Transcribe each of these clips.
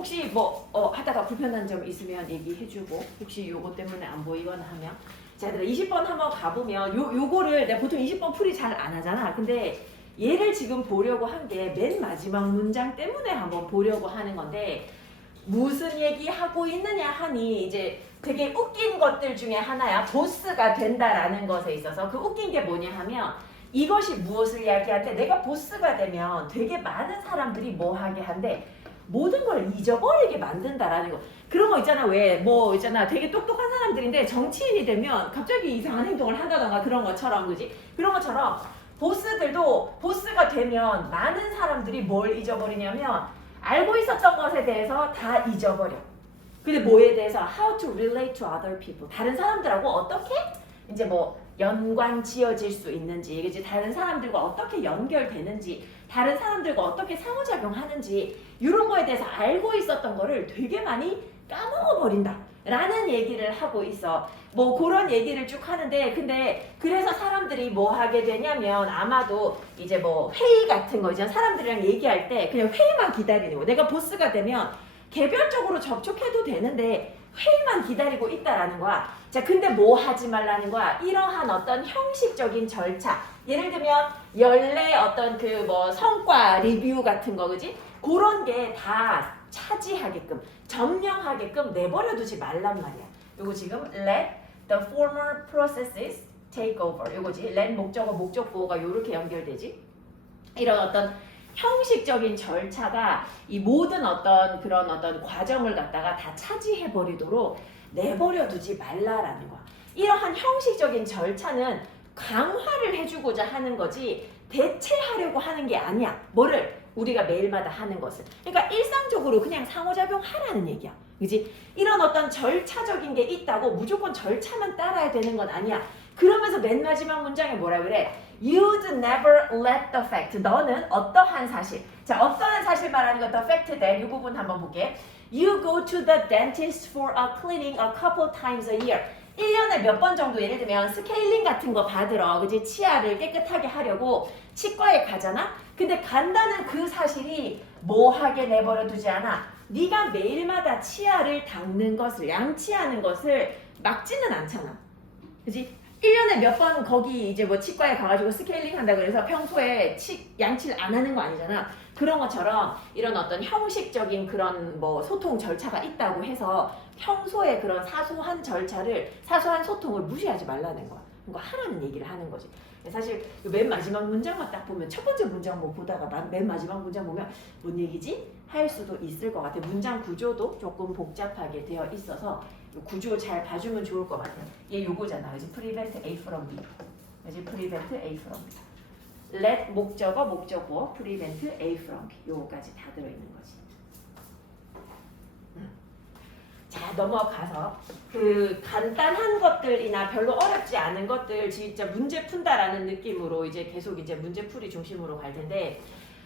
혹시 뭐 하다가 불편한 점 있으면 얘기해주고 혹시 요거 때문에 안 보이거나 하면 자, 얘들아 20번 한번 가보면 요거를 내가 보통 20번 풀이 잘 안 하잖아. 근데 얘를 지금 보려고 한 게 맨 마지막 문장 때문에 한번 보려고 하는 건데 무슨 얘기하고 있느냐 하니 이제 되게 웃긴 것들 중에 하나야. 보스가 된다라는 것에 있어서 그 웃긴 게 뭐냐 하면 이것이 무엇을 이야기할 때 내가 보스가 되면 되게 많은 사람들이 뭐 하게 한데 모든 걸 잊어버리게 만든다라는 거. 그런 거 있잖아. 왜 뭐 있잖아. 되게 똑똑한 사람들인데 정치인이 되면 갑자기 이상한 행동을 한다던가 그런 것처럼 그지? 그런 것처럼 보스들도 보스가 되면 많은 사람들이 뭘 잊어버리냐면 알고 있었던 것에 대해서 다 잊어버려. 근데 뭐에 대해서 how to relate to other people. 다른 사람들하고 어떻게 이제 뭐 연관 지어질 수 있는지, 그치? 다른 사람들과 어떻게 연결되는지, 다른 사람들과 어떻게 상호작용하는지 이런 거에 대해서 알고 있었던 거를 되게 많이 까먹어버린다 라는 얘기를 하고 있어. 뭐 그런 얘기를 쭉 하는데 근데 그래서 사람들이 뭐 하게 되냐면 아마도 이제 뭐 회의 같은 거 있잖아. 사람들이랑 얘기할 때 그냥 회의만 기다리는 거. 내가 보스가 되면 개별적으로 접촉해도 되는데 회의만 기다리고 있다라는 거야. 자, 근데 뭐 하지 말라는 거야? 이러한 어떤 형식적인 절차. 예를 들면 연례 어떤 그 뭐 성과 리뷰 같은 거, 그지? 그런 게 다 차지하게끔, 점령하게끔 내버려 두지 말란 말이야. 요거 지금 let the former processes take over. 요거지. let 목적어, 목적보호가 요렇게 연결되지. 이런 어떤 형식적인 절차가 이 모든 어떤 그런 어떤 과정을 갖다가 다 차지해버리도록 내버려 두지 말라라는 거야. 이러한 형식적인 절차는 강화를 해주고자 하는 거지 대체하려고 하는 게 아니야. 뭐를? 우리가 매일마다 하는 것을. 그러니까 일상적으로 그냥 상호작용 하라는 얘기야. 그지? 이런 어떤 절차적인 게 있다고 무조건 절차만 따라야 되는 건 아니야. 그러면서 맨 마지막 문장에 뭐라 그래? You'd never let the fact. 너는 어떠한 사실. 자, 어떠한 사실 말하는 거 the fact 돼. 이 부분 한번 볼게. You go to the dentist for a cleaning a couple times a year. 1년에 몇 번 정도 예를 들면 스케일링 같은 거 받으러 그지? 치아를 깨끗하게 하려고 치과에 가잖아? 근데 간다는 그 사실이 뭐하게 내버려 두지 않아. 네가 매일마다 치아를 닦는 것을 양치하는 것을 막지는 않잖아. 그지? 1년에 몇 번 거기 이제 뭐 치과에 가가지고 스케일링 한다 그래서 평소에 양치를 안 하는 거 아니잖아. 그런 것처럼 이런 어떤 형식적인 그런 뭐 소통 절차가 있다고 해서 평소에 그런 사소한 절차를, 사소한 소통을 무시하지 말라는 거야. 그거 하라는 얘기를 하는 거지. 사실 맨 마지막 문장만 딱 보면 첫 번째 문장 뭐 보다가 맨 마지막 문장 보면 뭔 얘기지? 할 수도 있을 것 같아. 문장 구조도 조금 복잡하게 되어 있어서 구조 잘 봐주면 좋을 것 같아요. 얘 요거잖아. 그지? prevent A from B. 그지? prevent A from B. let 목적어, 목적어, prevent A from B. 요거까지 다 들어있는 거지. 자, 넘어가서 그 간단한 것들이나 별로 어렵지 않은 것들 진짜 문제 푼다라는 느낌으로 이제 계속 이제 문제풀이 중심으로 갈 텐데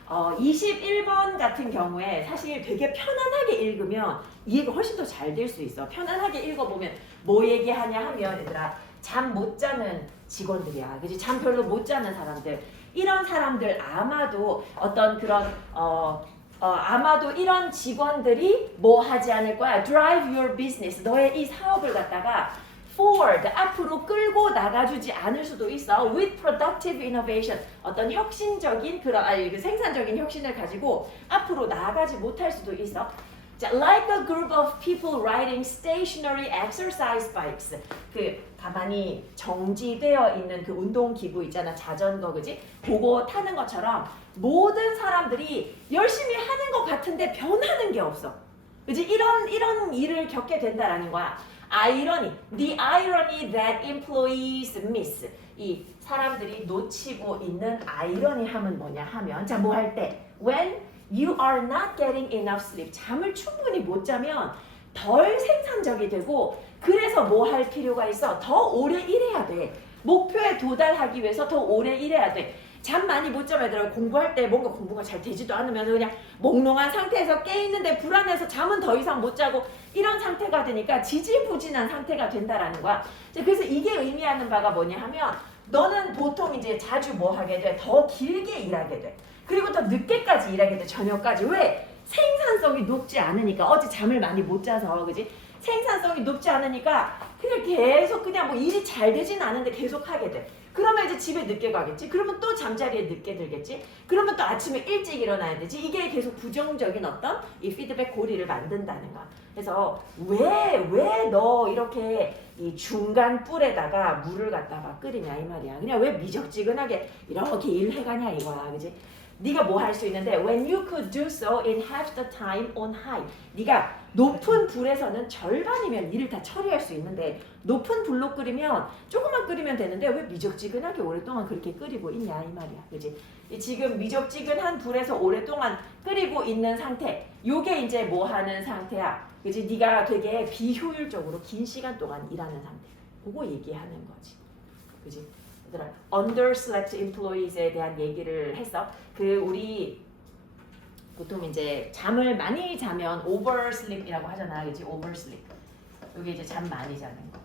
21번 같은 경우에 사실 되게 편안하게 읽으면 이해가 훨씬 더 잘 될 수 있어. 편안하게 읽어보면 뭐 얘기하냐 하면 얘들아 잠 못 자는 직원들이야. 그지? 잠 별로 못 자는 사람들. 이런 사람들 아마도 어떤 그런 아마도 이런 직원들이 뭐 하지 않을 거야? Drive your business. 너의 이 사업을 갖다가 forward, 앞으로 끌고 나가주지 않을 수도 있어. With productive innovation. 어떤 혁신적인 그 생산적인 혁신을 가지고 앞으로 나아가지 못할 수도 있어. 자, like a group of people riding stationary exercise bikes. 그 가만히 정지되어 있는 그 운동기구 있잖아. 자전거, 그지? 그거 타는 것처럼 모든 사람들이 열심히 하는 것 같은데 변하는 게 없어. 그지? 이런 일을 겪게 된다라는 거야. irony, the irony that employees miss. 이 사람들이 놓치고 있는 아이러니함은 뭐냐 하면 자, 뭐 할 때? When you are not getting enough sleep. 잠을 충분히 못 자면 덜 생산적이 되고 그래서 뭐 할 필요가 있어? 더 오래 일해야 돼. 목표에 도달하기 위해서 더 오래 일해야 돼. 잠 많이 못 자면 얘들아 공부할 때 뭔가 공부가 잘 되지도 않으면 그냥 몽롱한 상태에서 깨있는데 불안해서 잠은 더 이상 못 자고 이런 상태가 되니까 지지부진한 상태가 된다라는 거야. 그래서 이게 의미하는 바가 뭐냐 하면 너는 보통 이제 자주 뭐 하게 돼? 더 길게 일하게 돼. 그리고 더 늦게까지 일하게 돼. 저녁까지. 왜? 생산성이 높지 않으니까 어제 잠을 많이 못 자서 그지? 생산성이 높지 않으니까 그냥 계속 그냥 뭐 일이 잘 되진 않은데 계속 하게 돼. 그러면 이제 집에 늦게 가겠지. 그러면 또 잠자리에 늦게 들겠지. 그러면 또 아침에 일찍 일어나야 되지. 이게 계속 부정적인 어떤 이 피드백 고리를 만든다는 거야. 그래서 왜 너 이렇게 이 중간 뿔에다가 물을 갖다가 끓이냐 이 말이야. 그냥 왜 미적지근하게 이렇게 일해가냐 이거야. 그지? 네가 뭐 할 수 있는데 when you could do so in half the time on high. 네가 높은 불에서는 절반이면 일을 다 처리할 수 있는데 높은 불로 끓이면 조금만 끓이면 되는데 왜 미적지근하게 오랫동안 그렇게 끓이고 있냐 이 말이야. 그지? 지금 미적지근한 불에서 오랫동안 끓이고 있는 상태. 요게 이제 뭐 하는 상태야. 그지? 네가 되게 비효율적으로 긴 시간 동안 일하는 상태. 그거 얘기하는 거지. 그지? 얘들아, underslept employees에 대한 얘기를 했어. 그 우리 보통 이제 잠을 많이 자면 oversleep이라고 하잖아. 그지? oversleep. 이게 이제 잠 많이 자는 거.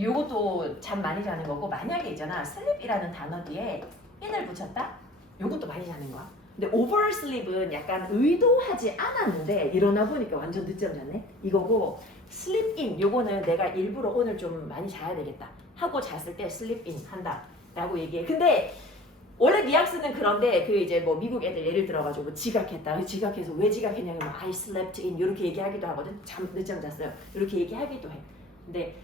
요것도 잠 많이 자는 거고 만약에 있잖아. sleep이라는 단어 뒤에 in을 붙였다? 요것도 많이 자는 거야. 근데 oversleep은 약간 의도하지 않았는데 일어나 보니까 완전 늦잠 자네. 이거고 sleep in 요거는 내가 일부러 오늘 좀 많이 자야 되겠다 하고 잤을 때 sleep in 한다 라고 얘기해. 근데 원래 뉘앙스는 그런데 그 이제 뭐 미국 애들 예를 들어가지고 지각했다. 지각해서 왜 지각했냐면 I slept in 이렇게 얘기하기도 하거든. 늦잠 잤어요. 이렇게 얘기하기도 해. 근데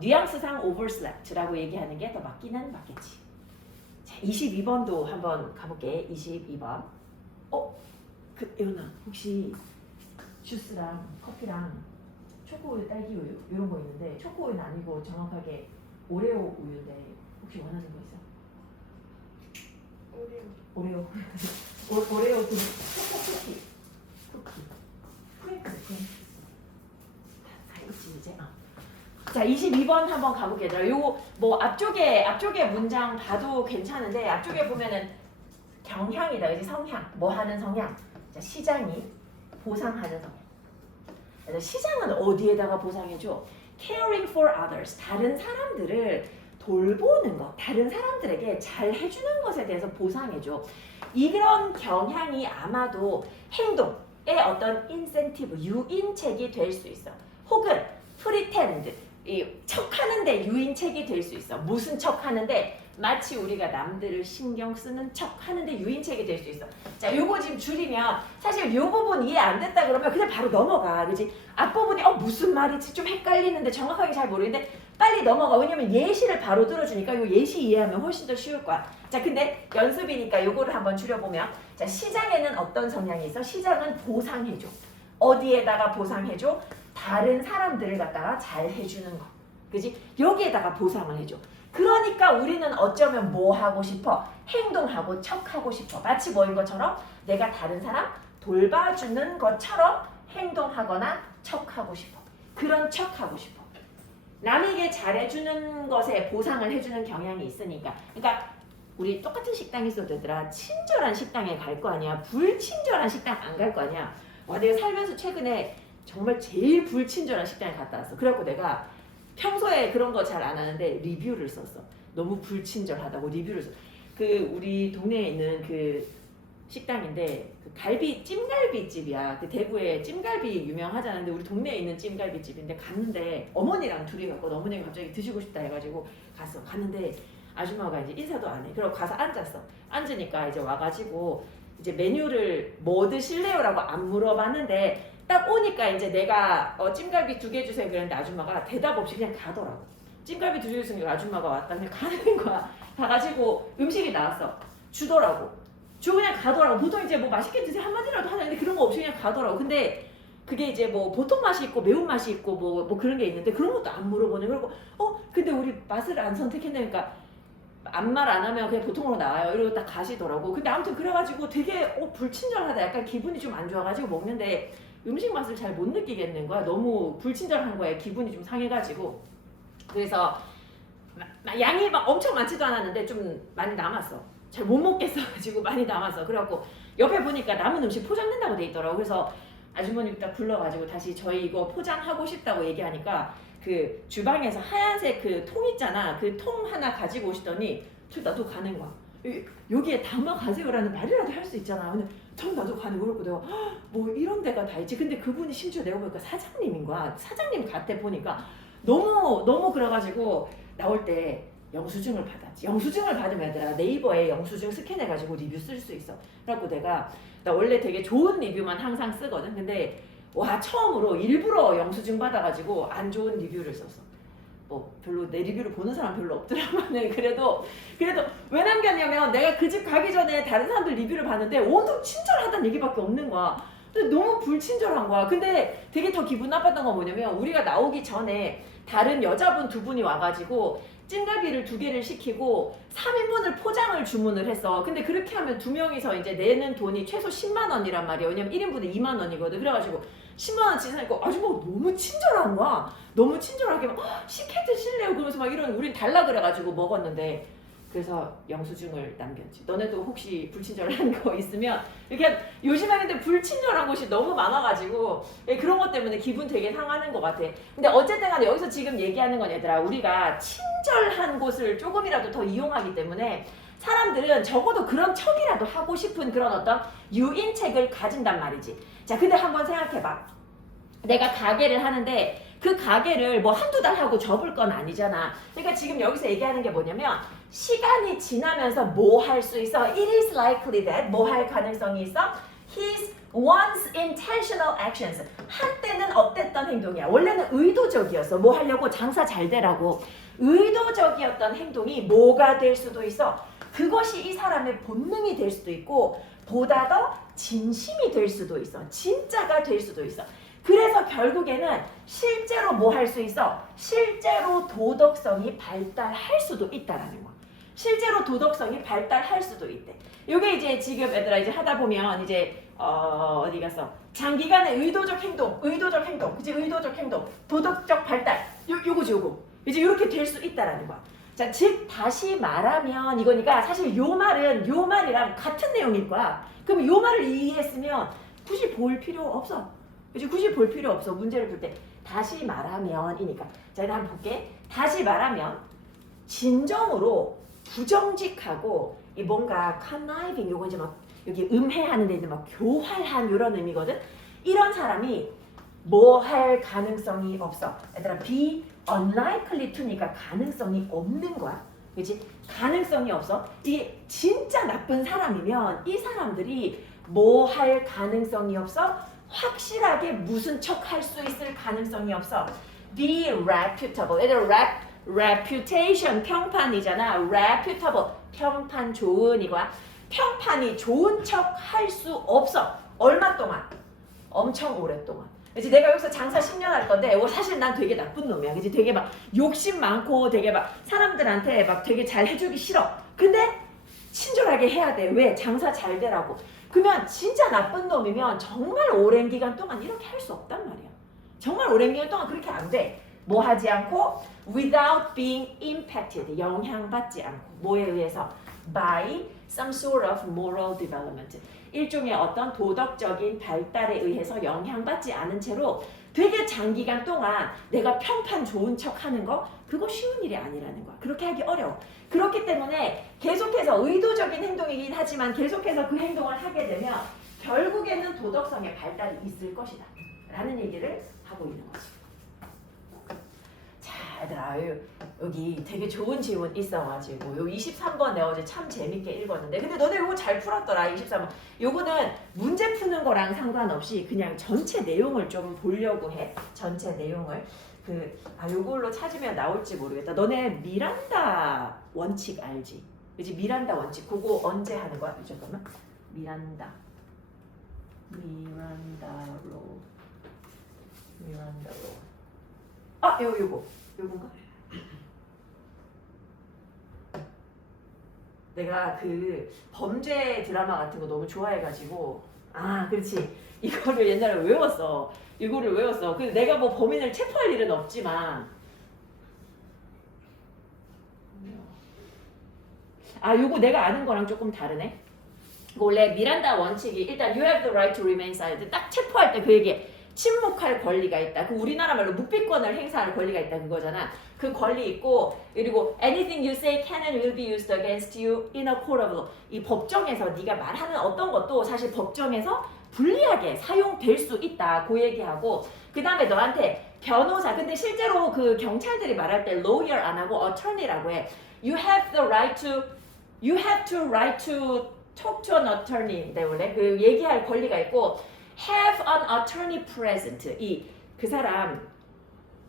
뉘앙스상 overslept라고 얘기하는 게 더 맞기는 맞겠지. 자, 22번도 한번 가볼게. 22번. 예원아 혹시 주스랑 커피랑 초코우유, 딸기우유 이런 거 있는데 초코우유는 아니고 정확하게 오레오 우유인데 혹시 원하는 거 있어? 오레오 오레오 그 초코 쿠키 프랭크 다 있지 이제. 자 22번 한번 가보겠습니다. 요거 뭐 앞쪽에 문장 봐도 괜찮은데 앞쪽에 보면은 경향이다. 그지? 성향 뭐 하는 성향. 자, 시장이 보상하는 성향. 그래서 시장은 어디에다가 보상해줘? caring for others. 다른 사람들을 돌보는 것, 다른 사람들에게 잘 해주는 것에 대해서 보상해줘. 이런 경향이 아마도 행동의 어떤 인센티브, 유인책이 될 수 있어. 혹은 pretend, 이 척하는데 유인책이 될 수 있어. 무슨 척하는데? 마치 우리가 남들을 신경 쓰는 척하는데 유인책이 될 수 있어. 자, 요거 지금 줄이면 사실 요 부분 이해 안 됐다 그러면 그냥 바로 넘어가. 그지? 앞부분이 무슨 말이지? 좀 헷갈리는데 정확하게 잘 모르겠는데 빨리 넘어가. 왜냐면 예시를 바로 들어주니까 요 예시 이해하면 훨씬 더 쉬울 거야. 자, 근데 연습이니까 요거를 한번 줄여보면 자, 시장에는 어떤 성향이 있어? 시장은 보상해줘. 어디에다가 보상해줘? 다른 사람들을 갖다가 잘 해주는 거. 그지? 여기에다가 보상을 해줘. 그러니까 우리는 어쩌면 뭐 하고 싶어? 행동하고 척하고 싶어. 마치 뭐인 것처럼 내가 다른 사람 돌봐주는 것처럼 행동하거나 척하고 싶어. 그런 척하고 싶어. 남에게 잘해주는 것에 보상을 해주는 경향이 있으니까. 그러니까 우리 똑같은 식당에 있어도 되더라. 친절한 식당에 갈 거 아니야. 불친절한 식당 안 갈 거 아니야. 와, 내가 살면서 최근에 정말 제일 불친절한 식당에 갔다 왔어. 그래갖고 내가 평소에 그런 거 잘 안 하는데 리뷰를 썼어. 너무 불친절하다고 리뷰를 썼어. 그 우리 동네에 있는 그 식당인데 그 찜갈비집이야. 그 대구에 찜갈비 유명하잖아. 근데 우리 동네에 있는 찜갈비집인데 갔는데 어머니랑 둘이 갔고 어머니가 갑자기 드시고 싶다 해가지고 갔는데 아줌마가 이제 인사도 안 해. 그러고 가서 앉았어. 앉으니까 이제 와가지고 이제 메뉴를 뭐 드실래요라고 안 물어봤는데 딱 오니까 이제 내가 찜갈비 2개 주세요 그랬는데 아줌마가 대답 없이 그냥 가더라고. 찜갈비 2개 주세요. 아줌마가 왔다 그냥 가는 거야. 가가지고 음식이 나왔어. 주더라고. 주고 그냥 가더라고. 보통 이제 뭐 맛있게 드세요 한마디라도 하는데 그런 거 없이 그냥 가더라고. 근데 그게 이제 뭐 보통 맛이 있고 매운 맛이 있고 뭐 그런 게 있는데 그런 것도 안 물어보네. 그리고 근데 우리 맛을 안 선택했다니까 아무 말 안 하면 그냥 보통으로 나와요. 이러고 딱 가시더라고. 근데 아무튼 그래가지고 되게 불친절하다. 약간 기분이 좀 안 좋아가지고 먹는데 음식 맛을 잘 못 느끼겠는 거야. 너무 불친절한 거에 기분이 좀 상해가지고. 그래서 양이 막 엄청 많지도 않았는데 좀 많이 남았어. 잘 못 먹겠어가지고 많이 남았어. 그래갖고 옆에 보니까 남은 음식 포장된다고 돼 있더라고. 그래서 아주머님 딱 불러가지고 다시 저희 이거 포장하고 싶다고 얘기하니까 그 주방에서 하얀색 그 통 있잖아. 그 통 하나 가지고 오시더니 나도 가는 거야. 여기에 담아 가세요라는 말이라도 할 수 있잖아. 근데 처음 나도 가는 거 그렇고 내가 뭐 이런 데가 다 있지. 근데 그분이 심지어 내가 보니까 사장님인 거야. 사장님 같아 보니까 너무 그래가지고 나올 때 영수증을 받았지. 영수증을 받으면 얘들아 네이버에 영수증 스캔해가지고 리뷰 쓸 수 있어. 그래갖고 나 원래 되게 좋은 리뷰만 항상 쓰거든. 근데 와 처음으로 일부러 영수증 받아가지고 안 좋은 리뷰를 썼어. 뭐 별로 내 리뷰를 보는 사람 별로 없더라고는. 그래도 왜 남겼냐면 내가 그 집 가기 전에 다른 사람들 리뷰를 봤는데 온통 친절하다는 얘기밖에 없는 거야. 근데 너무 불친절한 거야. 근데 되게 더 기분 나빴던 건 뭐냐면 우리가 나오기 전에 다른 여자분 2분이 와가지고 찜갈비를 2개를 시키고 3인분을 포장을 주문을 했어. 근데 그렇게 하면 2명이서 이제 내는 돈이 최소 10만 원이란 말이야. 왜냐면 1인분에 2만 원이거든. 그래가지고 10만 원 지나니까 아주머니가 너무 친절한 거야. 너무 친절하게 막 식혜 드실래요? 그러면서 막 이런 우린 달라 그래가지고 먹었는데 그래서 영수증을 남겼지. 너네도 혹시 불친절한 거 있으면 이렇게 요즘에 근데 불친절한 곳이 너무 많아가지고 그런 것 때문에 기분 되게 상하는 것 같아. 근데 어쨌든 간에 여기서 지금 얘기하는 건 얘들아 우리가 친절한 곳을 조금이라도 더 이용하기 때문에 사람들은 적어도 그런 척이라도 하고 싶은 그런 어떤 유인책을 가진단 말이지. 자 근데 한번 생각해봐. 내가 가게를 하는데 그 가게를 뭐 한두 달 하고 접을 건 아니잖아. 그러니까 지금 여기서 얘기하는 게 뭐냐면 시간이 지나면서 뭐 할 수 있어? It is likely that 뭐 할 가능성이 있어? His once intentional actions. 한때는 어땠던 행동이야? 원래는 의도적이었어. 뭐 하려고? 장사 잘 되라고. 의도적이었던 행동이 뭐가 될 수도 있어? 그것이 이 사람의 본능이 될 수도 있고 보다 더 진심이 될 수도 있어. 진짜가 될 수도 있어. 그래서 결국에는 실제로 뭐 할 수 있어? 실제로 도덕성이 발달할 수도 있다라는 거야. 실제로 도덕성이 발달할 수도 있대. 요게 이제 지금 애들아 이제 하다 보면 이제 어디 갔어? 장기간의 의도적 행동, 그치? 의도적 행동, 도덕적 발달, 요거지 요거. 이제 이렇게 될 수 있다라는 거야. 자, 즉 다시 말하면 이거니까 사실 요 말이랑 같은 내용일 거야. 그럼 요 말을 이해했으면 굳이 볼 필요 없어. 그치? 굳이 볼 필요 없어. 문제를 풀 때 다시 말하면이니까. 자, 일단 한번 볼게. 다시 말하면 진정으로 부정직하고 이 뭔가 conniving 요거 이제 막 여기 음해하는 데는 막 교활한 이런 의미거든. 이런 사람이 뭐 할 가능성이 없어. 얘들아 be unlikely to니까 가능성이 없는 거야. 그치? 가능성이 없어. 이게 진짜 나쁜 사람이면 이 사람들이 뭐 할 가능성이 없어? 확실하게 무슨 척 할 수 있을 가능성이 없어. be reputable. 얘들아 reputation 평판이잖아. reputable 평판 좋은 이거야. 평판이 좋은 척 할 수 없어. 얼마 동안? 엄청 오랫동안. 이제 내가 여기서 장사 10년 할 건데 사실 난 되게 나쁜 놈이야. 그치? 되게 막 욕심 많고 되게 막 사람들한테 막 되게 잘 해주기 싫어. 근데 친절하게 해야 돼. 왜? 장사 잘 되라고. 그러면 진짜 나쁜 놈이면 정말 오랜 기간 동안 이렇게 할 수 없단 말이야. 정말 오랜 기간 동안 그렇게 안 돼. 뭐 하지 않고 without being impacted 영향받지 않고 뭐에 의해서 by some sort of moral development 일종의 어떤 도덕적인 발달에 의해서 영향받지 않은 채로 되게 장기간 동안 내가 평판 좋은 척 하는 거 그거 쉬운 일이 아니라는 거야. 그렇게 하기 어려워. 그렇기 때문에 계속해서 의도적인 행동이긴 하지만 계속해서 그 행동을 하게 되면 결국에는 도덕성의 발달이 있을 것이다 라는 얘기를 하고 있는 거지. 자, 얘들아 여기 되게 좋은 질문 있어가지고 요 23번 내가 어제 참 재밌게 읽었는데 근데 너네 요거 잘 풀었더라. 23번 요거는 문제 푸는 거랑 상관없이 그냥 전체 내용을 좀 보려고 해. 전체 내용을 요걸로 찾으면 나올지 모르겠다. 너네 미란다 원칙 알지? 그치? 미란다 원칙 그거 언제 하는 거야? 잠깐만. 미란다 로 요건가? 내가 그 범죄 드라마 같은 거 너무 좋아해가지고 그렇지 이거를 옛날에 외웠어. 이거를 외웠어. 근데 내가 뭐 범인을 체포할 일은 없지만 요거 내가 아는 거랑 조금 다르네. 원래 미란다 원칙이 일단 you have the right to remain silent 딱 체포할 때 그 얘기해. 침묵할 권리가 있다. 그 우리나라 말로 묵비권을 행사할 권리가 있다 그거잖아. 그 권리 있고 그리고 anything you say can and will be used against you in a court of law. 이 법정에서 네가 말하는 어떤 것도 사실 법정에서 불리하게 사용될 수 있다. 그 얘기하고 그 다음에 너한테 변호사 근데 실제로 그 경찰들이 말할 때 lawyer 안 하고 attorney라고 해. You have the right to talk to an attorney 때문에 그 얘기할 권리가 있고 have an attorney present 그 사람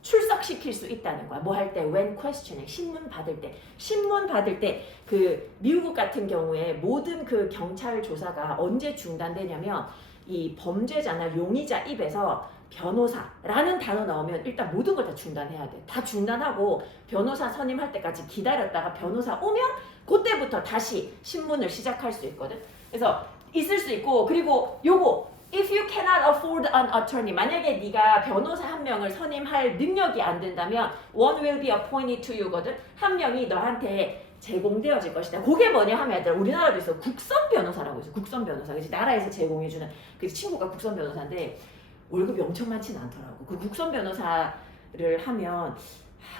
출석시킬 수 있다는 거야. 뭐 할 때 when questioning 신문 받을 때 그 미국 같은 경우에 모든 그 경찰 조사가 언제 중단되냐면 이 범죄자나 용의자 입에서 변호사라는 단어 나오면 일단 모든 걸 다 중단해야 돼. 다 중단하고 변호사 선임할 때까지 기다렸다가 변호사 오면 그때부터 다시 신문을 시작할 수 있거든. 그래서 있을 수 있고 그리고 요거 If you cannot afford an attorney 만약에 네가 변호사 한 명을 선임할 능력이 안 된다면 one will be appointed to you거든. 한 명이 너한테 제공되어질 것이다. 그게 뭐냐 하면 얘들아 우리나라도 있어. 국선 변호사라고 있어. 국선 변호사. 그치? 나라에서 제공해주는 그 친구가 국선 변호사인데 월급이 엄청 많지는 않더라고. 그 국선 변호사를 하면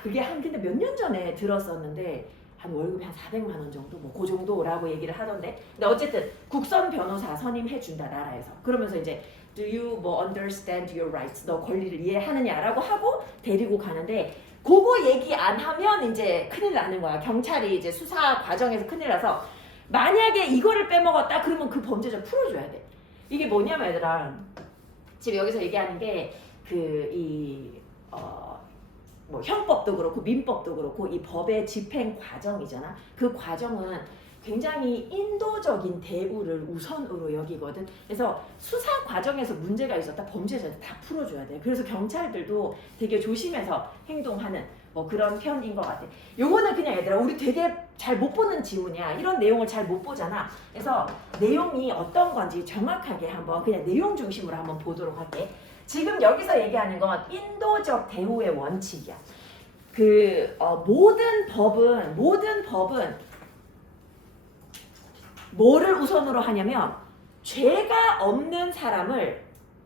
그게 근데 몇 년 전에 들었었는데 한 월급이 한 400만 원 정도 뭐 그 정도라고 얘기를 하던데 근데 어쨌든 국선 변호사 선임해 준다 나라에서 그러면서 이제 do you 뭐 understand your rights 너 권리를 이해하느냐라고 하고 데리고 가는데 그거 얘기 안 하면 이제 큰일 나는 거야. 경찰이 이제 수사 과정에서 큰일 나서 만약에 이거를 빼먹었다 그러면 그 범죄자 풀어줘야 돼. 이게 뭐냐면 얘들아 지금 여기서 얘기하는 게 뭐 형법도 그렇고 민법도 그렇고 이 법의 집행 과정이잖아. 그 과정은 굉장히 인도적인 대우를 우선으로 여기거든. 그래서 수사 과정에서 문제가 있었다 범죄자들 다 풀어줘야 돼. 그래서 경찰들도 되게 조심해서 행동하는 뭐 그런 편인 것 같아. 요거는 그냥 얘들아 우리 되게 잘 못 보는 지문이야. 이런 내용을 잘 못 보잖아. 그래서 내용이 어떤 건지 정확하게 한번 그냥 내용 중심으로 한번 보도록 할게. 지금 여기서 얘기하는 건 인도적 대우의 원칙이야. 모든 법은 뭐를 우선으로 하냐면 죄가 없는 사람을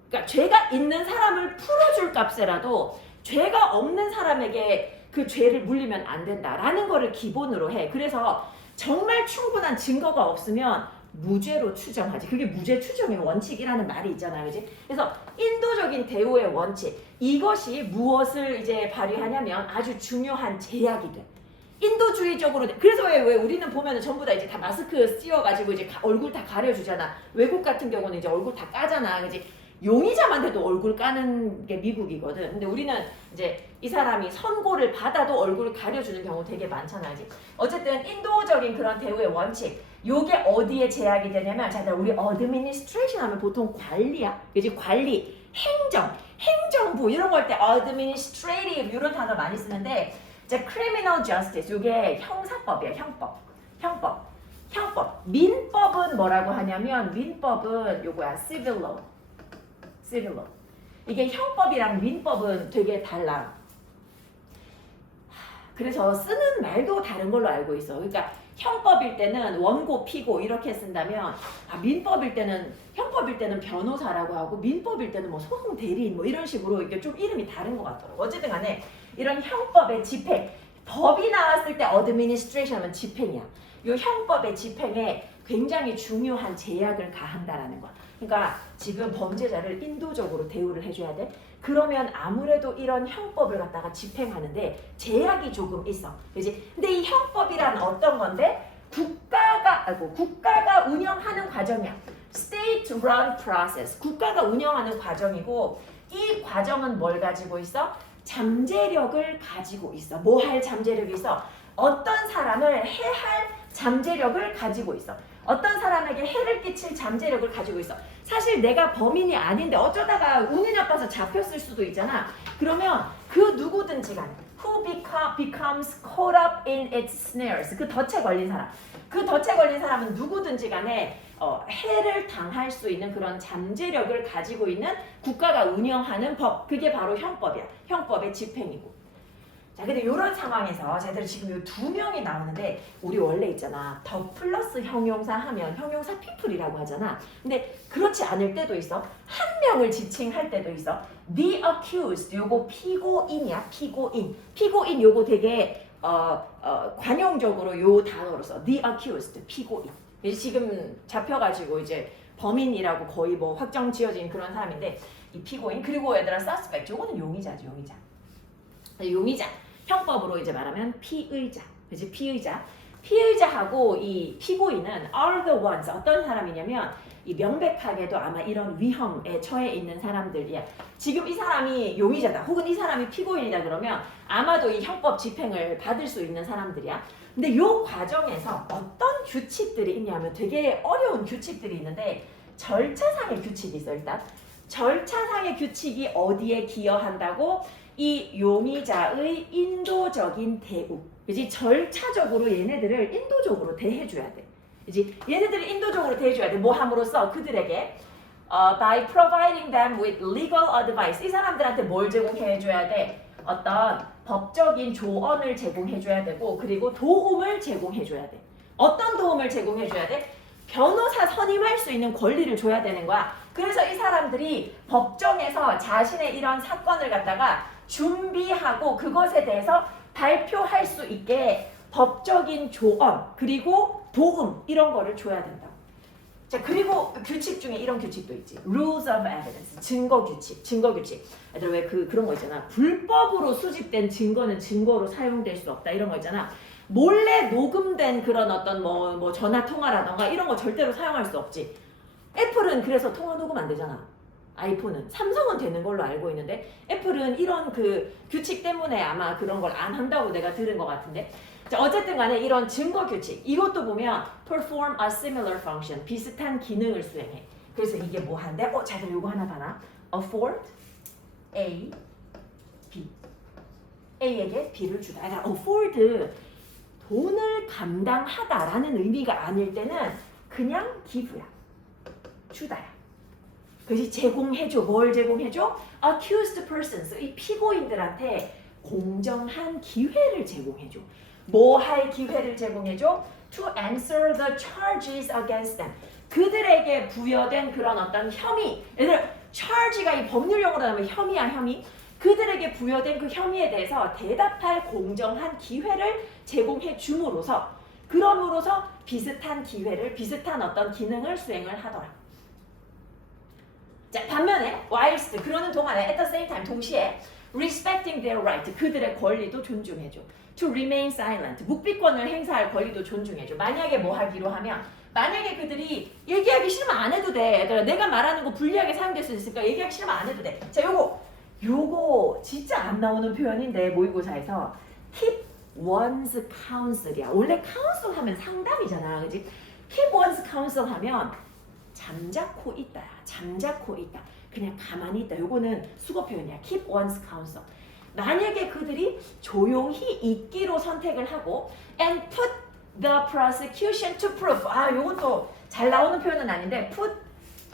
그러니까 죄가 있는 사람을 풀어줄 값에라도 죄가 없는 사람에게 그 죄를 물리면 안 된다라는 거를 기본으로 해. 그래서 정말 충분한 증거가 없으면 무죄로 추정하지. 그게 무죄 추정의 원칙이라는 말이 있잖아요. 그지? 그래서 인도적인 대우의 원칙. 이것이 무엇을 이제 발휘하냐면 아주 중요한 제약이 돼. 인도주의적으로. 그래서 왜 우리는 보면은 전부 다 이제 다 마스크 씌워가지고 이제 얼굴 다 가려주잖아. 외국 같은 경우는 이제 얼굴 다 까잖아. 그지? 용의자만 돼도 얼굴 까는 게 미국이거든. 근데 우리는 이제 이 사람이 선고를 받아도 얼굴을 가려주는 경우 되게 많잖아. 그지? 어쨌든 인도적인 그런 대우의 원칙. 요게 어디에 제약이 되냐면 자, 우리 administration 하면 보통 관리야. 그지? 관리, 행정부 이런 거 할 때 administrative 이런 단어 많이 쓰는데 이제 criminal justice 요게 형사법이야. 형법. 민법은 뭐라고 하냐면 민법은 요거야. civil law. 이게 형법이랑 민법은 되게 달라. 그래서 쓰는 말도 다른 걸로 알고 있어. 그러니까 형법일 때는 원고, 피고 이렇게 쓴다면 형법일 때는 변호사라고 하고 민법일 때는 뭐 소송 대리인 뭐 이런 식으로 이게 좀 이름이 다른 것 같더라고. 어쨌든 간에 이런 형법의 집행, 법이 나왔을 때 administration 하면 집행이야. 이 형법의 집행에 굉장히 중요한 제약을 가한다라는 거야. 그러니까 지금 범죄자를 인도적으로 대우를 해줘야 돼. 그러면 아무래도 이런 형법을 갖다가 집행하는데 제약이 조금 있어. 그지? 근데 이 형법이란 어떤 건데? 국가가 운영하는 과정이야. State run process. 국가가 운영하는 과정이고 이 과정은 뭘 가지고 있어? 잠재력을 가지고 있어. 뭐 할 잠재력이 있어? 어떤 사람을 해할 잠재력을 가지고 있어. 어떤 사람에게 해를 끼칠 잠재력을 가지고 있어. 사실 내가 범인이 아닌데 어쩌다가 운이 나빠서 잡혔을 수도 있잖아. 그러면 그 누구든지 간에 who becomes caught up in its snares 그 덫에 걸린 사람은 누구든지 간에 해를 당할 수 있는 그런 잠재력을 가지고 있는 국가가 운영하는 법 그게 바로 형법이야. 형법의 집행이고 자, 근데 이런 상황에서 쟤들 지금 요 두 명이 나오는데 우리 원래 있잖아. 더 플러스 형용사 하면 형용사 people이라고 하잖아. 근데 그렇지 않을 때도 있어. 한 명을 지칭할 때도 있어. The accused 요거 피고인이야. 피고인. 피고인 요거 되게 관용적으로 요 단어로 써. The accused 피고인. 지금 잡혀가지고 이제 범인이라고 거의 뭐 확정 지어진 그런 사람인데 이 피고인 그리고 얘들아 suspect 요거는 용의자지 용의자. 용의자 형법으로 이제 말하면 피의자, 그렇지? 피의자하고 이 피고인은 are the ones 어떤 사람이냐면 이 명백하게도 아마 이런 위험에 처해 있는 사람들이야. 지금 이 사람이 용의자다, 혹은 이 사람이 피고인이다 그러면 아마도 이 형법 집행을 받을 수 있는 사람들이야. 근데 이 과정에서 어떤 규칙들이 있냐면 되게 어려운 규칙들이 있는데 절차상의 규칙이 있어. 일단 절차상의 규칙이 어디에 기여한다고? 이 용의자의 인도적인 대우. 그지? 절차적으로 얘네들을 인도적으로 대해줘야 돼. 그지? 얘네들을 인도적으로 대해줘야 돼. 뭐 함으로써 그들에게 by providing them with legal advice. 이 사람들한테 뭘 제공해줘야 돼? 어떤 법적인 조언을 제공해줘야 되고 그리고 도움을 제공해줘야 돼. 어떤 도움을 제공해줘야 돼? 변호사 선임할 수 있는 권리를 줘야 되는 거야. 그래서 이 사람들이 법정에서 자신의 이런 사건을 갖다가 준비하고 그것에 대해서 발표할 수 있게 법적인 조언 그리고 도움 이런 거를 줘야 된다. 자, 그리고 규칙 중에 이런 규칙도 있지. Rules of evidence. 증거 규칙. 얘들아 왜 그런 거 있잖아. 불법으로 수집된 증거는 증거로 사용될 수 없다. 이런 거 있잖아. 몰래 녹음된 그런 어떤 뭐 전화 통화라던가 이런 거 절대로 사용할 수 없지. 애플은 그래서 통화 녹음 안 되잖아. 아이폰은. 삼성은 되는 걸로 알고 있는데 애플은 이런 그 규칙 때문에 아마 그런 걸 안 한다고 내가 들은 것 같은데. 자, 어쨌든 간에 이런 증거 규칙 이것도 보면 perform a similar function 비슷한 기능을 수행해. 그래서 이게 뭐 한대? 자, 그럼 요거 하나 봐라. afford A, B. A에게 B를 주다. 그러니까 afford 돈을 감당하다라는 의미가 아닐 때는 그냥 give야. 주다야. 그것이 제공해줘. 뭘 제공해줘? accused persons, 이 피고인들한테 공정한 기회를 제공해줘. 뭐 할 기회를 제공해줘? to answer the charges against them. 그들에게 부여된 그런 어떤 혐의. 얘들 charge가 이 법률용어로 하면 혐의야, 혐의. 그들에게 부여된 그 혐의에 대해서 대답할 공정한 기회를 제공해 줌으로써 그럼으로써 비슷한 기회를 비슷한 어떤 기능을 수행을 하더라. 자, 반면에 whilst 그러는 동안에 at the same time 동시에 respecting their right 그들의 권리도 존중해줘. to remain silent 묵비권을 행사할 권리도 존중해줘. 만약에 뭐 하기로 하면 만약에 그들이 얘기하기 싫으면 안 해도 돼. 얘들아 내가 말하는 거 불리하게 사용될 수 있으니까 얘기하기 싫으면 안 해도 돼. 자, 요거 진짜 안 나오는 표현인데 모의고사에서 keep one's counsel이야. 원래 counsel 하면 상담이잖아. 그치? keep one's counsel 하면 잠자코 있다야. 잠자코 있다. 그냥 가만히 있다. 요거는 수거 표현이야. keep one's counsel. 만약에 그들이 조용히 있기로 선택을 하고 and put the prosecution to proof. 요것도 잘 나오는 표현은 아닌데 put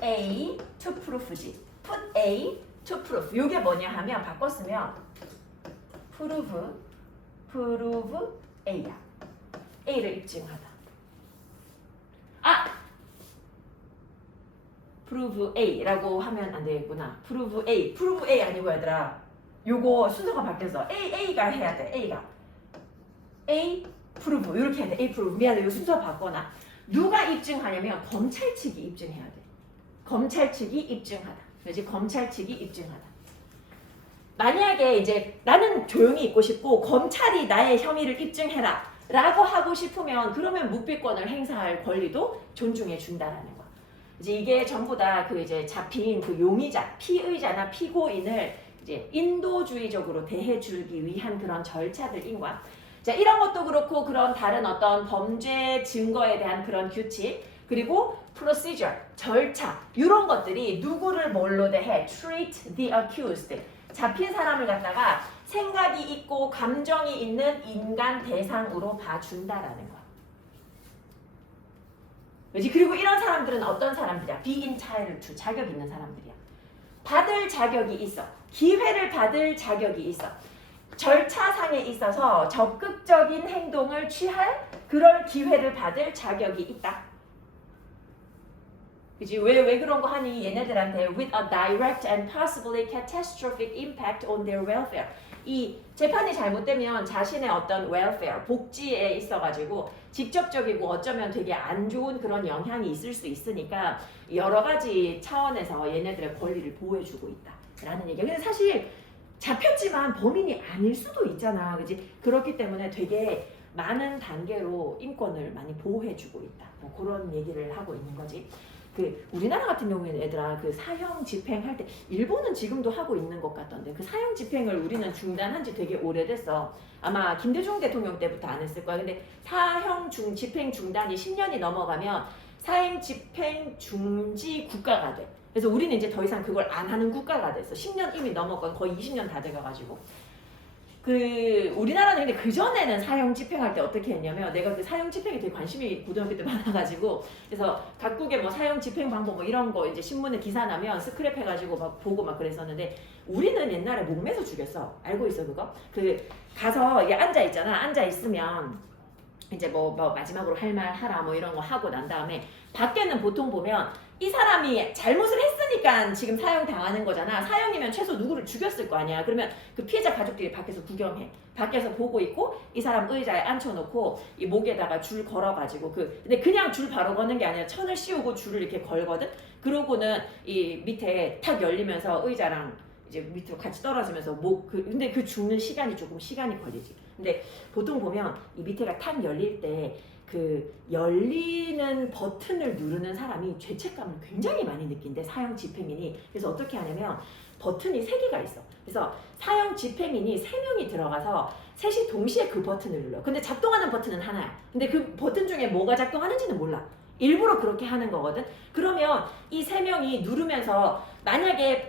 A to proof지. put A to proof. 요게 뭐냐 하면 바꿨으면 prove A야. A를 입증하다. prove A라고 하면 안 되겠구나. prove A 아니고 얘들아. 요거 순서가 바뀌어서 A가 해야 돼. A prove 이렇게 해야 돼. A prove. 미안해. 요 순서 바꿔놔. 누가 입증하냐면 검찰 측이 입증해야 돼. 검찰 측이 입증하다. 그렇지? 검찰 측이 입증하다. 만약에 이제 나는 조용히 있고 싶고 검찰이 나의 혐의를 입증해라 라고 하고 싶으면 그러면 묵비권을 행사할 권리도 존중해 준다라는 거야. 이제 이게 전부 다 그 이제 잡힌 그 용의자, 피의자나 피고인을 이제 인도주의적으로 대해주기 위한 그런 절차들인 거야. 자, 이런 것도 그렇고 그런 다른 어떤 범죄 증거에 대한 그런 규칙 그리고 procedure, 절차 이런 것들이 누구를 뭘로 대해? treat the accused. 잡힌 사람을 갖다가 생각이 있고 감정이 있는 인간 대상으로 봐준다라는 거야. 그렇지? 그리고 이런 사람들은 어떤 사람들이야? be entitled to, 자격 있는 사람들이야. 받을 자격이 있어. 기회를 받을 자격이 있어. 절차상에 있어서 적극적인 행동을 취할 그럴 기회를 받을 자격이 있다. 그지? 왜 그런 거 하니? 얘네들한테 with a direct and possibly catastrophic impact on their welfare. 이 재판이 잘못되면 자신의 어떤 welfare, 복지에 있어가지고 직접적이고 어쩌면 되게 안 좋은 그런 영향이 있을 수 있으니까 여러 가지 차원에서 얘네들의 권리를 보호해주고 있다라는 얘기야. 근데 사실 잡혔지만 범인이 아닐 수도 있잖아, 그지? 그렇기 때문에 되게 많은 단계로 인권을 많이 보호해주고 있다. 뭐 그런 얘기를 하고 있는 거지. 그 우리나라 같은 경우에는 얘들아 그 사형 집행할 때 일본은 지금도 하고 있는 것 같던데 그 사형 집행을 우리는 중단한 지 되게 오래됐어. 아마 김대중 대통령 때부터 안 했을 거야. 근데 사형 집행 중단이 10년이 넘어가면 사형 집행 중지 국가가 돼. 그래서 우리는 이제 더 이상 그걸 안 하는 국가가 됐어. 10년 이미 넘었고 거의 20년 다 돼가가지고. 그 우리나라는 근데 그 전에는 사형 집행할 때 어떻게 했냐면 내가 그 사형 집행에 되게 관심이 고등학교 때 많아가지고 그래서 각국의 뭐 사형 집행 방법 뭐 이런 거 이제 신문에 기사 나면 스크랩 해가지고 막 보고 막 그랬었는데 우리는 옛날에 목매서 죽였어. 알고 있어 그거? 그 가서 이게 앉아 있잖아. 앉아 있으면 이제 뭐 마지막으로 할 말 하라 뭐 이런 거 하고 난 다음에 밖에는 보통 보면 이 사람이 잘못을 했으니까 지금 사형 당하는 거잖아. 사형이면 최소 누구를 죽였을 거 아니야. 그러면 그 피해자 가족들이 밖에서 구경해. 밖에서 보고 있고 이 사람 의자에 앉혀놓고 이 목에다가 줄 걸어가지고 근데 그냥 줄 바로 거는 게 아니라 천을 씌우고 줄을 이렇게 걸거든. 그러고는 이 밑에 탁 열리면서 의자랑 이제 밑으로 같이 떨어지면서 근데 그 죽는 시간이 조금 시간이 걸리지. 근데 보통 보면 이 밑에가 탁 열릴 때 그 열리는 버튼을 누르는 사람이 죄책감을 굉장히 많이 느낀대. 사형 집행인이. 그래서 어떻게 하냐면 버튼이 3개가 있어. 그래서 사형 집행인이 3명이 들어가서 셋이 동시에 그 버튼을 눌러. 근데 작동하는 버튼은 하나야. 근데 그 버튼 중에 뭐가 작동하는지는 몰라. 일부러 그렇게 하는 거거든. 그러면 이 3명이 누르면서 만약에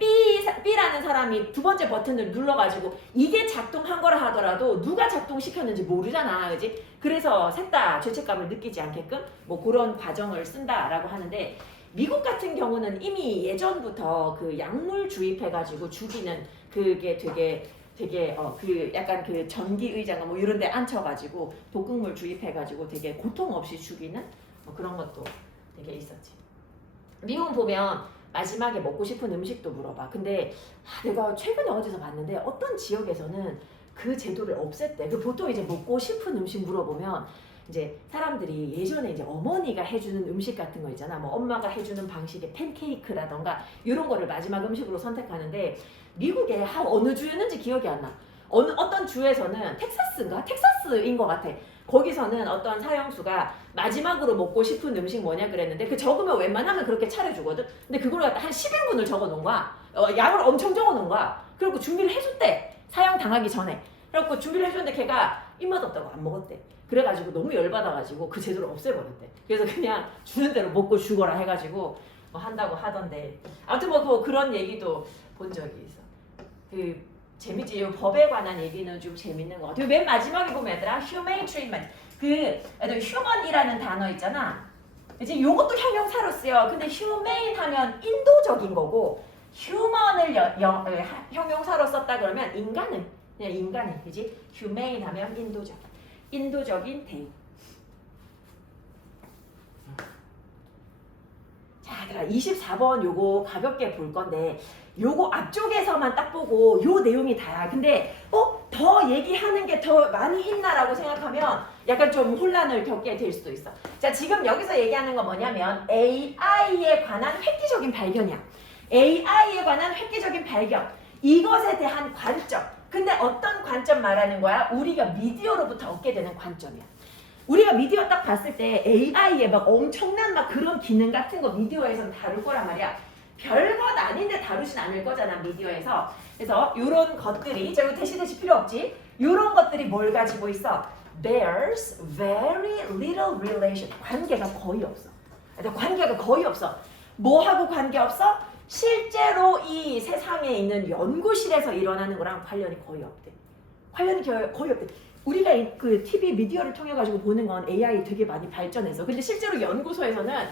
B라는 사람이 두 번째 버튼을 눌러가지고 이게 작동한 거라 하더라도 누가 작동시켰는지 모르잖아. 그지? 그래서 셋 다 죄책감을 느끼지 않게끔 뭐 그런 과정을 쓴다라고 하는데 미국 같은 경우는 이미 예전부터 그 약물 주입해가지고 죽이는 그게 되게 그 약간 그 전기 의자가 뭐 이런 데 앉혀가지고 독극물 주입해가지고 되게 고통 없이 죽이는 뭐 그런 것도 되게 있었지. 미국 보면 마지막에 먹고 싶은 음식도 물어봐. 근데 내가 최근에 어디서 봤는데 어떤 지역에서는 그 제도를 없앴대. 그 보통 이제 먹고 싶은 음식 물어보면 이제 사람들이 예전에 이제 어머니가 해주는 음식 같은 거 있잖아. 뭐 엄마가 해주는 방식의 팬케이크라던가 이런 거를 마지막 음식으로 선택하는데 미국에 어느 주였는지 기억이 안 나. 어떤 주에서는 텍사스인 것 같아. 거기서는 어떤 사형수가 마지막으로 먹고 싶은 음식 뭐냐 그랬는데 그 적으면 웬만하면 그렇게 차려주거든. 근데 그걸 갖다 한 10인분을 적어놓은 거야. 양을 엄청 적어놓은 거야. 그리고 준비를 해줬대. 사형 당하기 전에. 그래갖고 준비를 해줬는데 걔가 입맛 없다고 안 먹었대. 그래가지고 너무 열받아가지고 그 제도를 없애버렸대. 그래서 그냥 주는 대로 먹고 죽어라 해가지고 뭐 한다고 하던데. 아무튼 뭐 그런 얘기도 본 적이 있어. 재밌지? 이 법에 관한 얘기는 좀 재밌는 것 같아요. 맨 마지막에 보면 얘들아 humane treatment human이라는 단어 있잖아. 이제 요것도 형용사로 쓰여. 근데 humane 하면 인도적인 거고 human을 형용사로 썼다 그러면 인간은 그냥 인간은 그지? humane 하면 인도적인 대우. 자, 얘들아 24번 요거 가볍게 볼 건데 요거 앞쪽에서만 딱 보고 요 내용이 다야. 근데 더 얘기하는 게 더 많이 있나라고 생각하면 약간 좀 혼란을 겪게 될 수도 있어. 자, 지금 여기서 얘기하는 건 뭐냐면 AI에 관한 획기적인 발견이야. AI에 관한 획기적인 발견. 이것에 대한 관점. 근데 어떤 관점 말하는 거야? 우리가 미디어로부터 얻게 되는 관점이야. 우리가 미디어 딱 봤을 때 AI에 막 엄청난 막 그런 기능 같은 거 미디어에서는 다룰 거란 말이야. 별것 아닌데 다루진 않을 거잖아, 미디어에서. 그래서 이런 것들이, 자, 이거 대시 필요 없지? 이런 것들이 뭘 가지고 있어? There's very little relation. 관계가 거의 없어. 관계가 거의 없어. 뭐하고 관계없어? 실제로 이 세상에 있는 연구실에서 일어나는 거랑 관련이 거의 없대. 관련이 거의 없대. 우리가 그 TV 미디어를 통해 가지고 보는 건 AI 되게 많이 발전해서. 근데 실제로 연구소에서는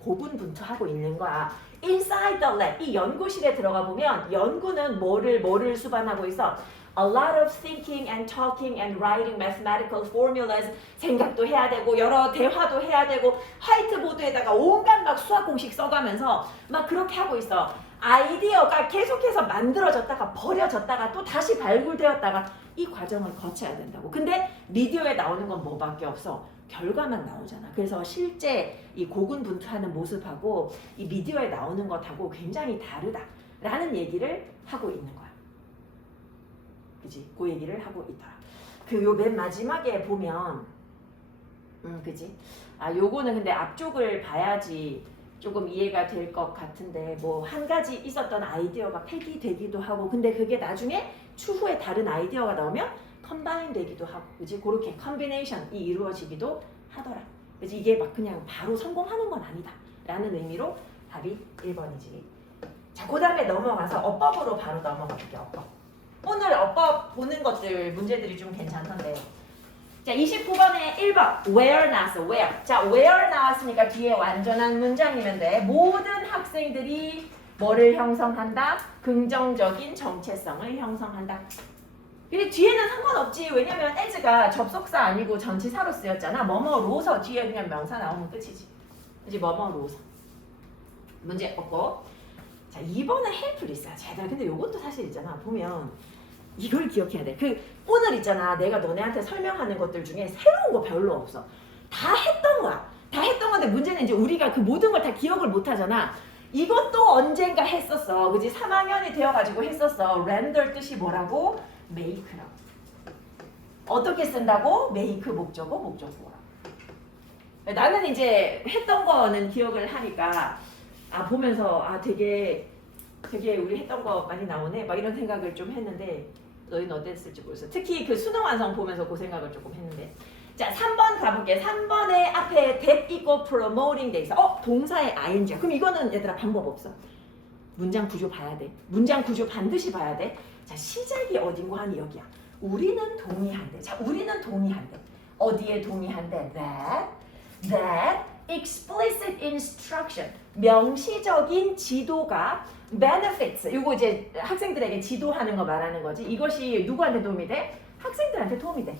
고분분투하고 있는 거야. inside the lab. 이 연구실에 들어가 보면 연구는 뭐를 수반하고 있어? A lot of thinking and talking and writing mathematical formulas. 생각도 해야 되고 여러 대화도 해야 되고 화이트보드에다가 온갖 막 수학 공식 써가면서 막 그렇게 하고 있어. 아이디어가 계속해서 만들어졌다가 버려졌다가 또 다시 발굴되었다가 이 과정을 거쳐야 된다고. 근데 미디어에 나오는 건 뭐밖에 없어. 결과만 나오잖아. 그래서 실제 이 고군분투하는 모습하고 이 미디어에 나오는 것하고 굉장히 다르다라는 얘기를 하고 있는 거야. 그지? 그 얘기를 하고 있더라. 그 요 맨 마지막에 보면 그지? 아 요거는 근데 앞쪽을 봐야지 조금 이해가 될 것 같은데 뭐 한 가지 있었던 아이디어가 폐기되기도 하고 근데 그게 나중에 추후에 다른 아이디어가 나오면 컴바인 되기도 하고 그지? 그렇게 컨비네이션이 이루어지기도 하더라. 그지? 이게 막 그냥 바로 성공하는 건 아니다 라는 의미로 답이 1번이지. 자, 그 다음에 넘어가서 어법으로 바로 넘어가 볼게요. 어법. 오늘 어법 보는 것들 문제들이 좀 괜찮던데 자 29번에 1번 where 나왔어. where. 자 where 나왔으니까 뒤에 완전한 문장이면 돼. 모든 학생들이 뭐를 형성한다? 긍정적인 정체성을 형성한다. 근데 뒤에는 상관없지. 왜냐면 as가 접속사 아니고 전치사로 쓰였잖아. 뭐뭐로서 뒤에 그냥 명사 나오면 끝이지. 그치? 뭐뭐로서. 문제 없고. 자 2번은 help를 있어요. 제가 근데 요것도 사실 있잖아. 보면 이걸 기억해야 돼. 그 오늘 있잖아. 내가 너네한테 설명하는 것들 중에 새로운 거 별로 없어. 다 했던 거야. 다 했던 건데 문제는 이제 우리가 그 모든 걸 다 기억을 못 하잖아. 이것도 언젠가 했었어. 그지? 3학년이 되어가지고 했었어. render 뜻이 뭐라고? make라고. 어떻게 쓴다고? make 목적어 목적어라. 나는 이제 했던 거는 기억을 하니까 아 보면서 아 되게 우리 했던 거 많이 나오네 막 이런 생각을 좀 했는데 너희는 어땠을지 모르겠어. 특히 그 수능 완성 보면서 그 생각을 조금 했는데 자 3번 가볼게. 3번에 앞에 that 있고 promoting 돼 있어. 동사의 ing야. 그럼 이거는 얘들아 방법 없어. 문장 구조 봐야 돼. 문장 구조 반드시 봐야 돼. 자 시작이 어딘고 하니 여기야. 우리는 동의한대. 자 우리는 동의한대. 어디에 동의한대? That explicit instruction 명시적인 지도가 benefits 이거 이제 학생들에게 지도하는 거 말하는 거지. 이것이 누구한테 도움이 돼? 학생들한테 도움이 돼.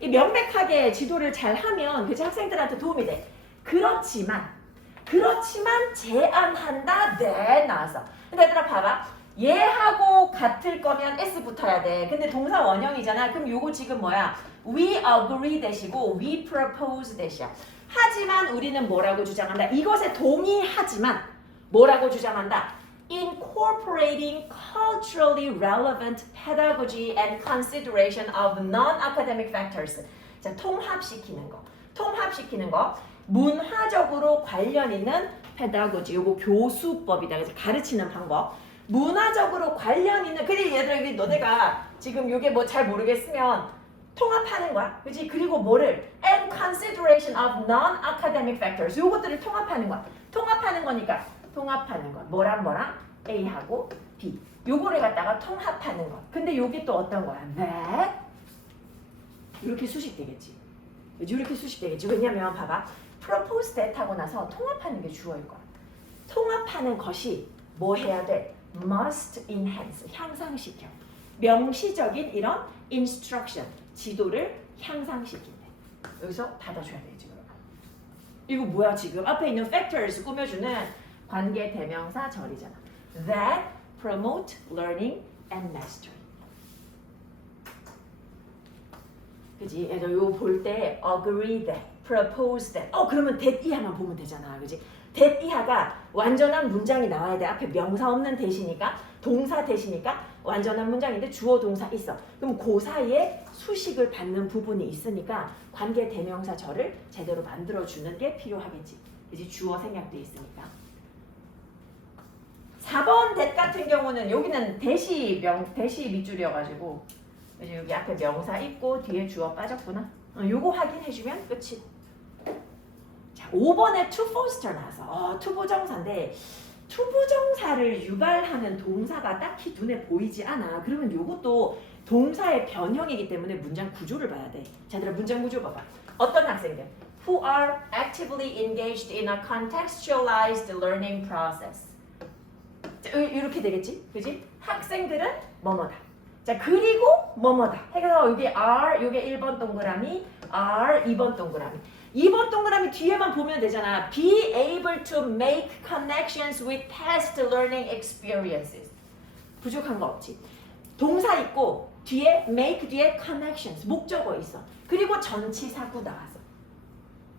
이 명백하게 지도를 잘 하면 그치 학생들한테 도움이 돼. 그렇지만 제안한다 네 나왔어. 근데 얘들아 봐봐. 얘하고 같을 거면 s 붙어야 돼. 근데 동사 원형이잖아. 그럼 요거 지금 뭐야? We agree 대시고 we propose 대시야. 하지만 우리는 뭐라고 주장한다? 이것에 동의하지만 뭐라고 주장한다? Incorporating culturally relevant pedagogy and consideration of non-academic factors. 자, 통합시키는 거. 문화적으로 관련 있는 pedagogy. 요거 교수법이다. 그래서 가르치는 방법. 문화적으로 관련 있는. 근데 얘들아, 너네가 지금 요게 뭐 잘 모르겠으면 통합하는 거야. 그렇지? 그리고 뭐를? And consideration of non-academic factors. 요것들을 통합하는 거야. 통합하는 거니까 통합하는 거. 뭐랑 A하고 B. 요거를 갖다가 통합하는 거. 근데 요게 또 어떤 거야? That. 이렇게 수식되겠지. 이렇게 수식되겠지. 왜냐면 봐봐. propose that 하고 나서 통합하는 게 주어일 거야. 통합하는 것이 뭐 해야 돼? must enhance. 향상시켜. 명시적인 이런 instruction. 지도를 향상시킨대. 여기서 닫아줘야 되지 그러면. 이거 뭐야 지금? 앞에 있는 factors 꾸며주는 관계 대명사 절이잖아. That promote learning and mastery. 그지? 얘들 요 볼 때 agree that, propose that. 그러면 that 이하만 보면 되잖아. 그지? that 이하가 완전한 문장이 나와야 돼. 앞에 명사 없는 대시니까 동사 대시니까 완전한 문장인데 주어 동사 있어. 그럼 그 사이에 수식을 받는 부분이 있으니까 관계 대명사 절을 제대로 만들어주는 게 필요하겠지. 이제 주어 생략돼 있으니까. 4번 that 같은 경우는 여기는 대시 밑줄이어가지고 이제 여기 앞에 명사 있고 뒤에 주어 빠졌구나. 요거 확인해주면 끝이. 자 5번에 to foster 나와서 투부정사인데 투부정사를 유발하는 동사가 딱히 눈에 보이지 않아. 그러면 요것도 동사의 변형이기 때문에 문장 구조를 봐야 돼. 자, 얘들아 문장 구조 봐봐. 어떤 학생들? Who are actively engaged in a contextualized learning process. 이렇게 되겠지? 그지? 학생들은 뭐뭐다. 자, 그리고 뭐뭐다. 해서 여기 R, 요게 1번 동그라미, R 2번 동그라미. 2번 동그라미 뒤에만 보면 되잖아. Be able to make connections with past learning experiences. 부족한 거 없지. 동사 있고 뒤에 make 뒤에 connections 목적어 있어. 그리고 전치사구 나왔어.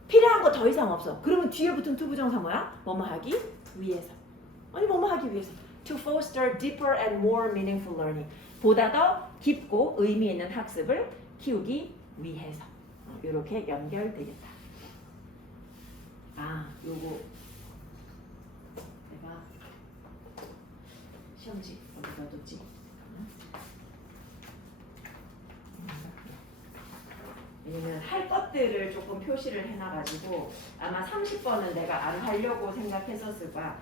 필요한 거 더 이상 없어. 그러면 뒤에 붙은 투부정사 뭐야? 뭐뭐 하기 위해서. 아니 뭐뭐 하기 위해서. To foster deeper and more meaningful learning. 보다 더 깊고 의미 있는 학습을 키우기 위해서. 이렇게 연결되겠다. 아, 요거 내가 시험지 어디다 뒀지? 왜냐면 할 것들을 조금 표시를 해놔가지고 아마 30번은 내가 안 하려고 생각했었을 거야.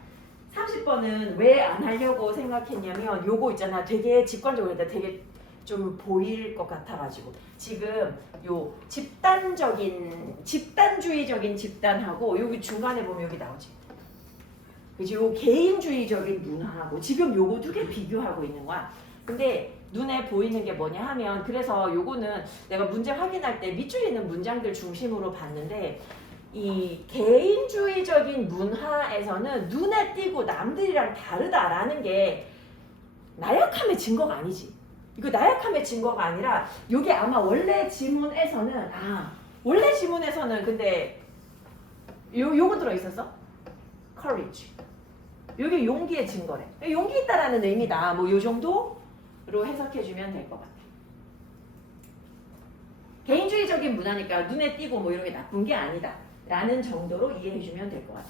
30번은 왜 안 하려고 생각했냐면 요거 있잖아. 되게 직관적으로 되게 좀 보일 것 같아가지고 지금 요 집단주의적인 집단하고 여기 중간에 보면 여기 나오지. 그치? 요 개인주의적인 문화하고 지금 요거 두 개 비교하고 있는 거야. 근데 눈에 보이는 게 뭐냐 하면 그래서 요거는 내가 문제 확인할 때 밑줄 있는 문장들 중심으로 봤는데 이 개인주의적인 문화에서는 눈에 띄고 남들이랑 다르다라는 게 나약함의 증거가 아니지. 이거 나약함의 증거가 아니라 요게 아마 원래 지문에서는 원래 지문에서는 근데 요거 들어있었어? courage. 요게 용기의 증거래. 용기 있다라는 의미다. 뭐 요 정도로 해석해주면 될 것 같아. 개인주의적인 문화니까 눈에 띄고 뭐 이런 게 나쁜 게 아니다. 라는 정도로 이해해주면 될 것 같아.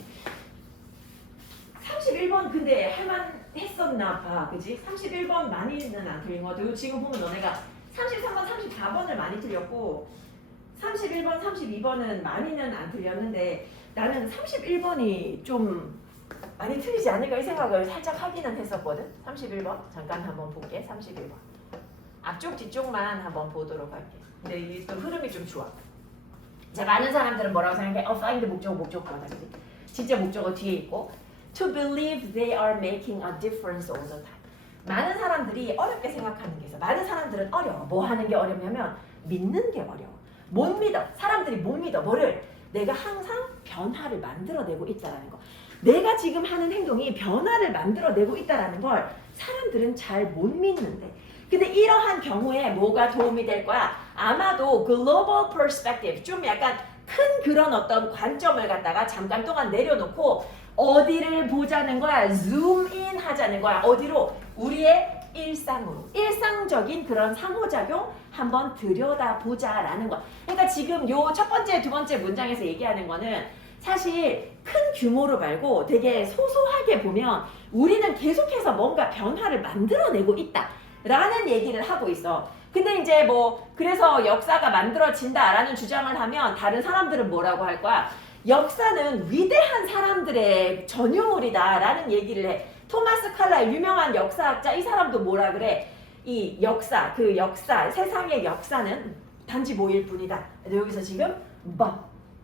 31번 근데 할만했었나 봐. 그지? 31번 많이는 안 틀린 것 같아. 지금 보면 너네가 33번, 34번을 많이 틀렸고 31번, 32번은 많이는 안 틀렸는데 나는 31번이 좀 많이 틀리지 않을까 이 생각을 살짝 하기는 했었거든. 31번 잠깐 한번 볼게. 31번 앞쪽 뒤쪽만 한번 보도록 할게. 근데 이게 또 흐름이 좀 좋아. 자, 많은 사람들은 뭐라고 생각해? find 목적어다. 그지? 진짜 목적어 뒤에 있고 to believe they are making a difference all the time. 많은 사람들이 어렵게 생각하는 게 있어. 많은 사람들은 어려워. 뭐 하는 게 어렵냐면 믿는 게 어려워. 못 믿어. 사람들이 못 믿어. 뭐를? 내가 항상 변화를 만들어내고 있다라는 거. 내가 지금 하는 행동이 변화를 만들어내고 있다라는 걸 사람들은 잘 못 믿는데 근데 이러한 경우에 뭐가 도움이 될 거야? 아마도 global perspective, 좀 약간 큰 그런 어떤 관점을 갖다가 잠깐 동안 내려놓고 어디를 보자는 거야? zoom in 하자는 거야. 어디로? 우리의 일상으로. 일상적인 그런 상호작용 한번 들여다보자라는 거야. 그러니까 지금 요 첫 번째, 두 번째 문장에서 얘기하는 거는 사실 큰 규모로 말고 되게 소소하게 보면 우리는 계속해서 뭔가 변화를 만들어내고 있다. 라는 얘기를 하고 있어. 근데 이제 뭐 그래서 역사가 만들어진다라는 주장을 하면 다른 사람들은 뭐라고 할 거야? 역사는 위대한 사람들의 전유물이다 라는 얘기를 해. 토마스 칼라일 유명한 역사학자 이 사람도 뭐라 그래? 이 역사, 그 역사, 세상의 역사는 단지 뭐일 뿐이다. 여기서 지금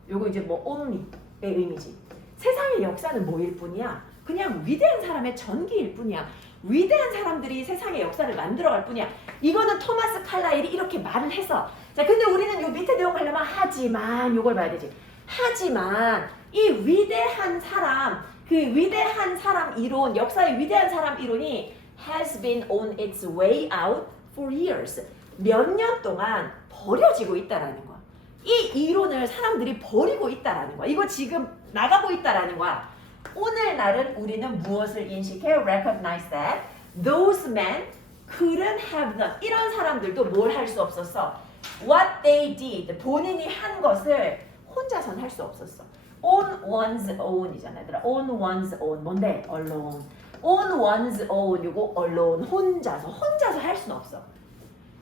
요거 이제 뭐 only의 의미지. 세상의 역사는 뭐일 뿐이야? 그냥 위대한 사람의 전기일 뿐이야. 위대한 사람들이 세상의 역사를 만들어갈 뿐이야. 이거는 토마스 칼라일이 이렇게 말을 했어. 자, 근데 우리는 요 밑에 내용 하려면 하지만 요걸 봐야 되지. 하지만 이 위대한 사람, 그 위대한 사람 이론, 역사의 위대한 사람 이론이 has been on its way out for years. 몇 년 동안 버려지고 있다라는 거야. 이 이론을 사람들이 버리고 있다라는 거야. 이거 지금 나가고 있다라는 거야. 오늘날은 우리는 무엇을 인식해? Recognize that those men couldn't have done. 이런 사람들도 뭘 할 수 없었어? What they did. 본인이 한 것을 혼자서는 할 수 없었어. On one's own이잖아. 얘들아. On one's own. 뭔데? Alone. On one's own. 이거 alone. 혼자서 할 수는 없어.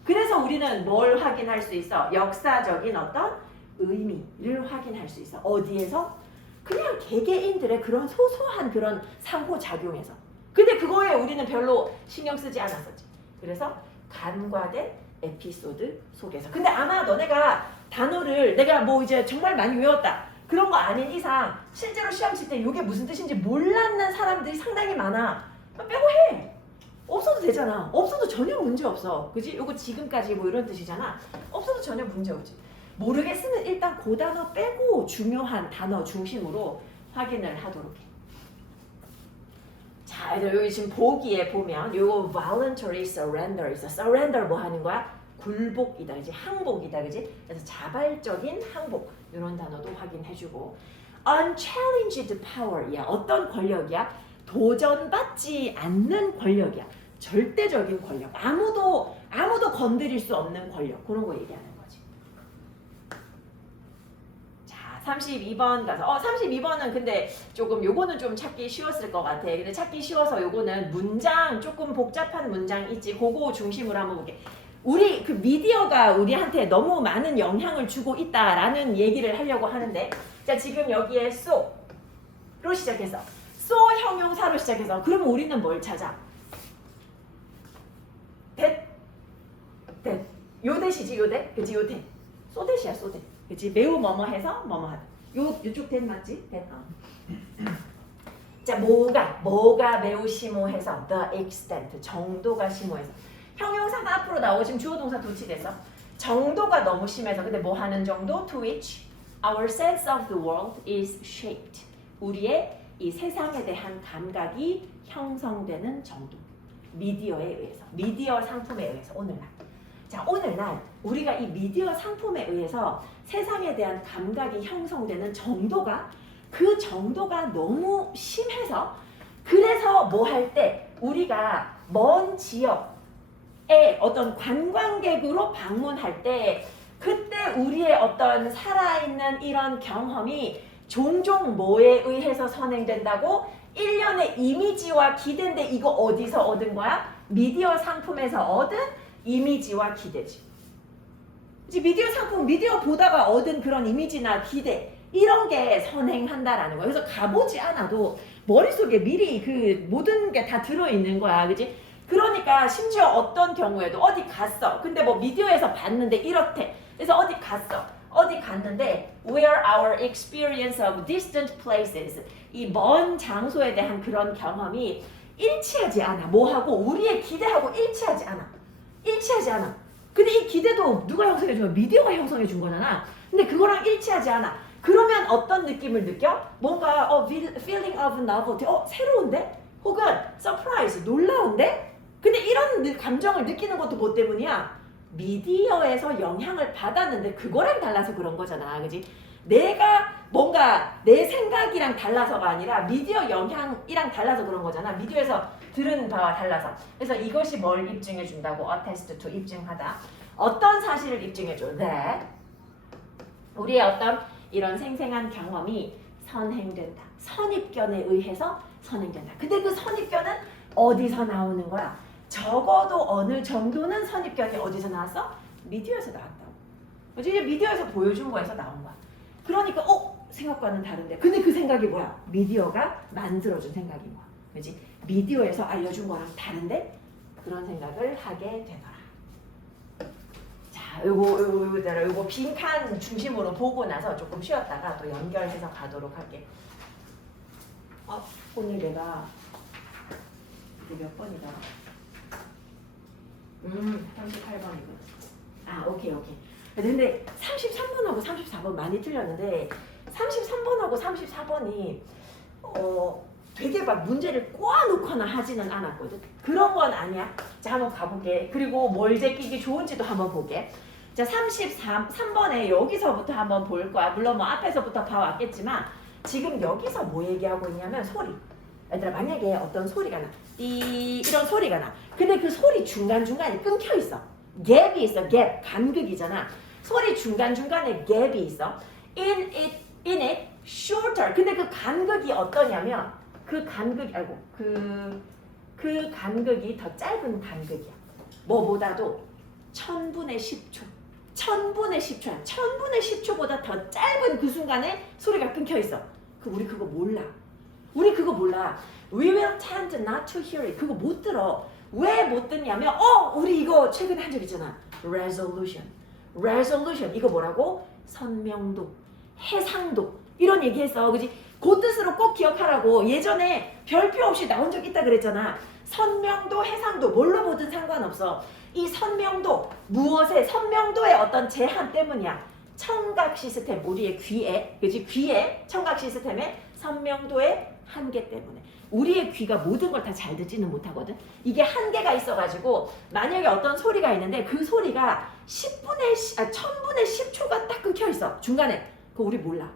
그래서 우리는 뭘 확인할 수 있어? 역사적인 어떤 의미를 확인할 수 있어. 어디에서? 그냥 개개인들의 그런 소소한 그런 상호작용에서. 근데 그거에 우리는 별로 신경 쓰지 않았었지. 그래서 간과된 에피소드 속에서. 근데 아마 너네가 단어를 내가 뭐 이제 정말 많이 외웠다. 그런 거 아닌 이상 실제로 시험 칠 때 이게 무슨 뜻인지 몰랐는 사람들이 상당히 많아. 빼고 해. 없어도 되잖아. 없어도 전혀 문제 없어. 그지? 요거 지금까지 뭐 이런 뜻이잖아. 없어도 전혀 문제 없지. 모르겠으면 일단 그 단어 빼고 중요한 단어 중심으로 확인을 하도록 해. 자, 얘들 여기 지금 보기에 보면 요거 voluntary surrender 있어. surrender 뭐 하는 거야? 굴복이다, 그지? 항복이다, 그지? 그래서 자발적인 항복 이런 단어도 확인해주고 unchallenged power, 야 어떤 권력이야? 도전받지 않는 권력이야. 절대적인 권력. 아무도 건드릴 수 없는 권력. 그런 거 얘기하는 거지. 자, 32번 가서 32번은 근데 조금 요거는 좀 찾기 쉬웠을 것 같아. 근데 찾기 쉬워서 요거는 문장 조금 복잡한 문장 있지. 그거 중심으로 한번 볼게. 우리 그 미디어가 우리한테 너무 많은 영향을 주고 있다라는 얘기를 하려고 하는데 자, 지금 여기에 so로 시작해서 so 형용사로 시작해서 그러면 우리는 뭘 찾아? that 요 대시지 요 대? 그치 요 대. so 대시야 so 대. 그치 매우 뭐뭐 해서 뭐뭐 하다. 요쪽 that 맞지? that. 자 뭐가 매우 심오해서 the extent 정도가 심오해서 형용사가 앞으로 나오시면 주어 동사 도치돼서 정도가 너무 심해서 근데 뭐 하는 정도? to which our sense of the world is shaped. 우리의 이 세상에 대한 감각이 형성되는 정도. 미디어에 의해서. 미디어 상품에 의해서 오늘날. 자, 오늘날 우리가 이 미디어 상품에 의해서 세상에 대한 감각이 형성되는 정도가 그 정도가 너무 심해서 그래서 뭐 할 때 우리가 먼 지역에 어떤 관광객으로 방문할 때 그때 우리의 어떤 살아있는 이런 경험이 종종 뭐에 의해서 선행된다고? 일련의 이미지와 기대인데 이거 어디서 얻은 거야? 미디어 상품에서 얻은 이미지와 기대지. 이제 미디어 상품, 미디어 보다가 얻은 그런 이미지나 기대 이런 게 선행한다라는 거야. 그래서 가보지 않아도 머릿속에 미리 그 모든 게 다 들어있는 거야. 그지? 그러니까 심지어 어떤 경우에도 어디 갔어. 근데 뭐 미디어에서 봤는데 이렇대. 그래서 어디 갔어. 어디 갔는데 where our experience of distant places 이 먼 장소에 대한 그런 경험이 일치하지 않아. 뭐하고 우리의 기대하고 일치하지 않아. 일치하지 않아. 근데 이 기대도 누가 형성해 준 거야? 미디어가 형성해 준 거잖아. 근데 그거랑 일치하지 않아. 그러면 어떤 느낌을 느껴? 뭔가 feeling of novelty. 새로운데? 혹은 surprise. 놀라운데? 근데 이런 감정을 느끼는 것도 뭐 때문이야? 미디어에서 영향을 받았는데 그거랑 달라서 그런 거잖아. 그지? 내가 뭔가 내 생각이랑 달라서가 아니라 미디어 영향이랑 달라서 그런 거잖아. 미디어에서 들은 바와 달라서. 그래서 이것이 뭘 입증해 준다고? attest to 입증하다. 어떤 사실을 입증해 줘? that 우리의 어떤 이런 생생한 경험이 선행된다. 선입견에 의해서 선행된다. 근데 그 선입견은 어디서 나오는 거야? 적어도 어느 정도는 선입견이 어디서 나왔어? 미디어에서 나왔다고. 그치? 이제 미디어에서 보여준 거에서 나온 거야. 그러니까 생각과는 다른데. 근데 그 생각이 뭐야? 미디어가 만들어준 생각인 거야. 그치? 미디어에서 알려준 거랑 다른데 그런 생각을 하게 되더라. 자, 요거 빈칸 중심으로 보고 나서 조금 쉬었다가 또 연결해서 가도록 할게. 오늘 내가 이게 몇 번이다? 38번이고. 오케이. 근데 33번하고 34번 많이 틀렸는데 33번하고 34번이 되게 막 문제를 꼬아놓거나 하지는 않았거든. 그런 건 아니야. 자, 한번 가볼게. 그리고 뭘 제끼기 좋은지도 한번 볼게. 자, 33번에 여기서부터 한번 볼 거야. 물론 뭐 앞에서부터 봐왔겠지만 지금 여기서 뭐 얘기하고 있냐면 소리. 얘들아, 만약에 어떤 소리가 나. 이런 소리가 나. 근데 그 소리 중간중간에 끊겨 있어. 갭이 있어. 갭. 간극이잖아. 소리 중간중간에 갭이 있어. In it shorter. 근데 그 간극이 어떠냐면 그 간극이 그 간극이 더 짧은 간극이야. 뭐보다도 1000분의 10초. 1000분의 10초야. 1000분의 10초보다 더 짧은 그 순간에 소리가 끊겨 있어. 우리 그거 몰라. We will tend not to hear it. 그거 못 들어. 왜 못 듣냐면 우리 이거 최근에 한 적 있잖아. resolution. 이거 뭐라고? 선명도, 해상도 이런 얘기했어. 그지? 그 뜻으로 꼭 기억하라고. 예전에 별표 없이 나온 적 있다 그랬잖아. 선명도, 해상도 뭘로 보든 상관없어. 이 선명도, 무엇의 선명도의 어떤 제한 때문이야. 청각 시스템, 우리의 귀에, 그지? 귀에 청각 시스템의 선명도의 한계 때문에. 우리의 귀가 모든 걸 다 잘 듣지는 못하거든. 이게 한계가 있어가지고 만약에 어떤 소리가 있는데 그 소리가 1000분의 10초가 딱 끊겨 있어. 중간에. 그거 우리 몰라.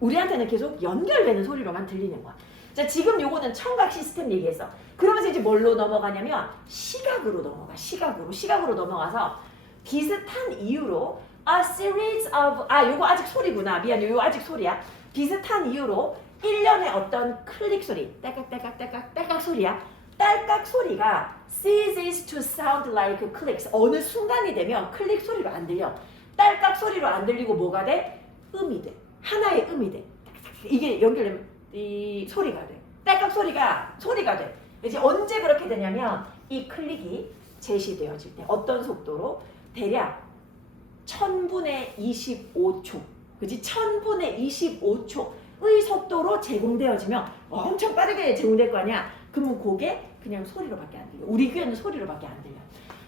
우리한테는 계속 연결되는 소리로만 들리는 거야. 자, 지금 요거는 청각 시스템 얘기했어. 그러면서 이제 뭘로 넘어가냐면 시각으로 넘어가. 시각으로 넘어가서 비슷한 이유로 a series of 요거 아직 소리구나. 미안해. 요거 아직 소리야. 비슷한 이유로 일련의 어떤 클릭 소리, 딸깍 소리야. 딸깍 소리가 ceases to sound like clicks. 어느 순간이 되면 클릭 소리로 안 들려. 딸깍 소리로 안 들리고 뭐가 돼? 음이 돼. 하나의 음이 돼. 이게 연결되면 이 소리가 돼. 딸깍 소리가 돼. 이제 언제 그렇게 되냐면 이 클릭이 제시되어질 때 어떤 속도로 대략 1000분의 25초. 그지? 1000분의 25초의 속도로 제공되어지면 엄청 빠르게 제공될 거 아니야. 그러면 그게 그냥 소리로밖에 안 들려. 우리 귀에는 소리로밖에 안 들려.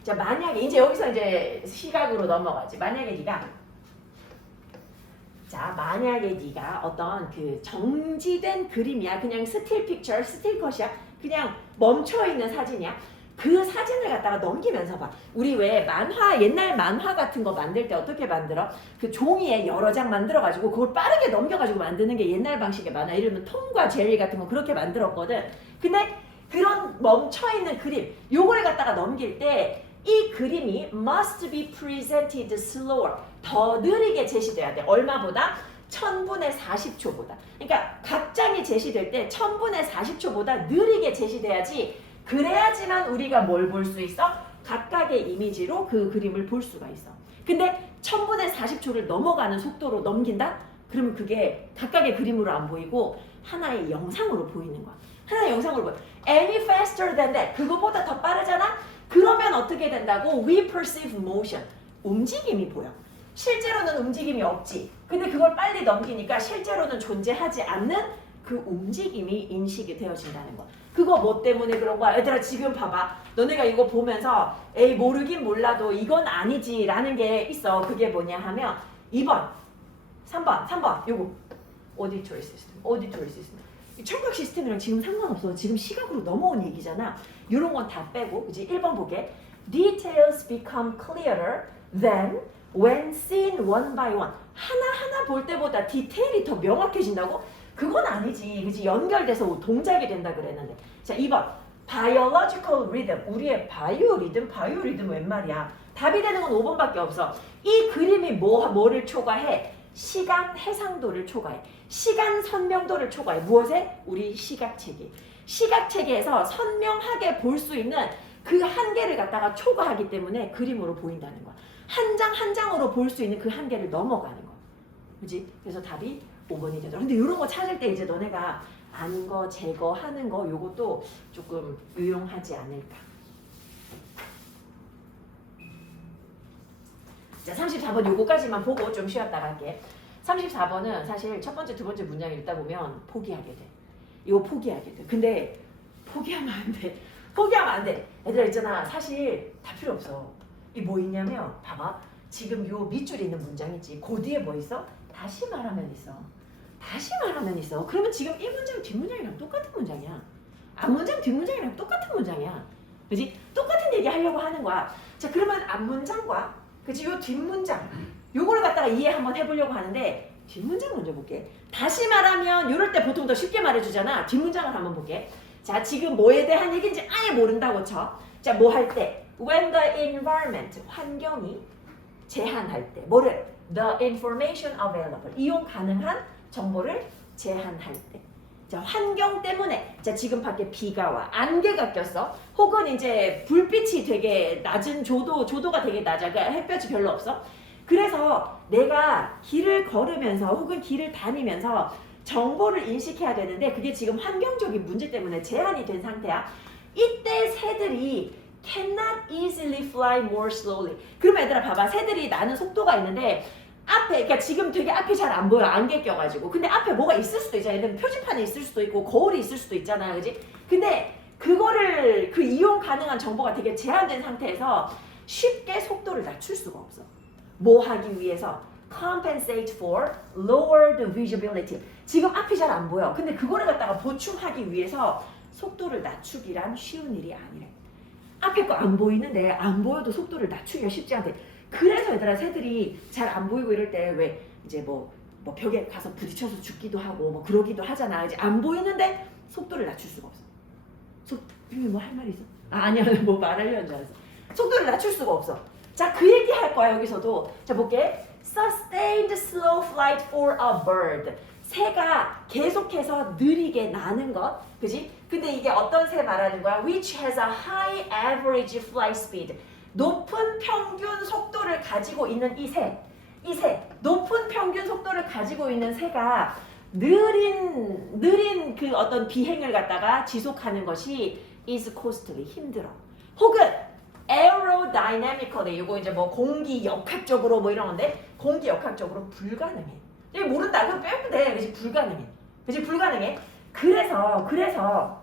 자, 만약에 이제 여기서 이제 시각으로 넘어가지. 만약에 네가 어떤 그 정지된 그림이야. 그냥 스틸 픽처, 스틸 컷이야. 그냥 멈춰있는 사진이야. 그 사진을 갖다가 넘기면서 봐. 우리 왜 옛날 만화 같은 거 만들 때 어떻게 만들어? 그 종이에 여러 장 만들어가지고 그걸 빠르게 넘겨가지고 만드는 게 옛날 방식의 만화. 이러면 톰과 제리 같은 거 그렇게 만들었거든. 근데 그런 멈춰있는 그림, 요거를 갖다가 넘길 때 이 그림이 must be presented slower. 더 느리게 제시돼야 돼. 얼마보다? 1000분의 40초보다. 그러니까 각 장이 제시될 때 1000분의 40초보다 느리게 제시돼야지. 그래야지만 우리가 뭘 볼 수 있어? 각각의 이미지로 그 그림을 볼 수가 있어. 근데 1000분의 40초를 넘어가는 속도로 넘긴다? 그러면 그게 각각의 그림으로 안 보이고 하나의 영상으로 보이는 거야. 하나의 영상으로 보여. Any faster than that. 그거보다 더 빠르잖아? 그러면 어떻게 된다고? We perceive motion. 움직임이 보여. 실제로는 움직임이 없지. 근데 그걸 빨리 넘기니까 실제로는 존재하지 않는 그 움직임이 인식이 되어진다는 거. 그거 뭐 때문에 그런 거야? 얘들아 지금 봐봐. 너네가 이거 보면서 에이 모르긴 몰라도 이건 아니지 라는 게 있어. 그게 뭐냐 하면 2번, 3번 요거 Auditory System. 청각 시스템이랑 지금 상관없어. 지금 시각으로 넘어온 얘기잖아. 이런 건 다 빼고 그치? 1번 보게. Details become clearer than when seen one by one. 하나하나 볼 때보다 디테일이 더 명확해진다고? 그건 아니지. 그치? 연결돼서 동작이 된다 그랬는데. 자, 2번. Biological rhythm. 우리의 바이오리듬 웬 말이야? 답이 되는 건 5번밖에 없어. 이 그림이 뭐를 초과해? 시간 해상도를 초과해. 시간 선명도를 초과해. 무엇에? 우리 시각체계. 시각체계에서 선명하게 볼 수 있는 그 한계를 갖다가 초과하기 때문에 그림으로 보인다는 거야. 한 장 한 장으로 볼 수 있는 그 한계를 넘어가는 거야. 그지? 그래서 답이 5번이 되더라. 근데 이런 거 찾을 때 이제 너네가 아는 거, 제거하는 거 요것도 조금 유용하지 않을까. 자, 34번 요거까지만 보고 좀 쉬었다 갈게. 34번은 사실 첫 번째, 두 번째 문장 읽다 보면 포기하게 돼. 이거 포기하게 돼. 근데 포기하면 안 돼. 얘들아 있잖아. 사실 다 필요 없어. 이 뭐 있냐면 봐봐. 지금 요 밑줄에 있는 문장 있지. 그 뒤에 뭐 있어? 다시 말하면 있어. 그러면 지금 이 문장 뒷문장이랑 똑같은 문장이야. 앞문장 뒷문장이랑 똑같은 문장이야. 그지? 똑같은 얘기 하려고 하는 거야. 자, 그러면 앞문장과 그치? 요 뒷문장 요거를 갖다가 이해 한번 해보려고 하는데 뒷문장 먼저 볼게. 다시 말하면 요럴 때 보통 더 쉽게 말해주잖아. 뒷문장을 한번 볼게. 자, 지금 뭐에 대한 얘기인지 아예 모른다고 쳐. 자, 뭐 할 때? When the environment, 환경이 제한할 때. 뭐를? The information available, 이용 가능한 정보를 제한할 때. 자, 환경 때문에. 자, 지금 밖에 비가 와. 안개가 꼈어. 혹은 이제 불빛이 되게 낮은 조도가 되게 낮아. 그러니까 햇볕이 별로 없어. 그래서 내가 길을 걸으면서 혹은 길을 다니면서 정보를 인식해야 되는데 그게 지금 환경적인 문제 때문에 제한이 된 상태야. 이때 새들이 cannot easily fly more slowly. 그러면 얘들아 봐봐. 새들이 나는 속도가 있는데 앞에, 그러니까 지금 되게 앞이 잘 안 보여. 안개 껴가지고. 근데 앞에 뭐가 있을 수도 있잖아요. 예를 들면 표지판이 있을 수도 있고 거울이 있을 수도 있잖아요. 그지? 근데 그거를 그 이용 가능한 정보가 되게 제한된 상태에서 쉽게 속도를 낮출 수가 없어. 뭐 하기 위해서? compensate for lowered visibility. 지금 앞이 잘 안 보여. 근데 그거를 갖다가 보충하기 위해서 속도를 낮추기란 쉬운 일이 아니래. 앞에 거 안 보이는데 안 보여도 속도를 낮추기가 쉽지 않대. 그래서 얘들아 새들이 잘 안 보이고 이럴 때 왜 이제 뭐 벽에 가서 부딪혀서 죽기도 하고 뭐 그러기도 하잖아. 이제 안 보이는데 속도를 낮출 수가 없어. 뭐 할 말이 있어? 아니야 뭐 말하려는 줄 알았어. 속도를 낮출 수가 없어. 자, 그 얘기 할 거야 여기서도. 자, 볼게. Sustained slow flight for a bird. 새가 계속해서 느리게 나는 것, 그지? 근데 이게 어떤 새 말하는 거야? Which has a high average flight speed. 높은 평균 속도를 가지고 있는 이 새, 높은 평균 속도를 가지고 있는 새가 느린 그 어떤 비행을 갖다가 지속하는 것이 is costly, 힘들어. 혹은 aerodynamically, 이거 이제 뭐 공기 역학적으로 뭐 이런 건데 공기 역학적으로 불가능해. 이거 모른다. 그럼 빼면 돼. 그치? 불가능해. 그치? 불가능해. 그래서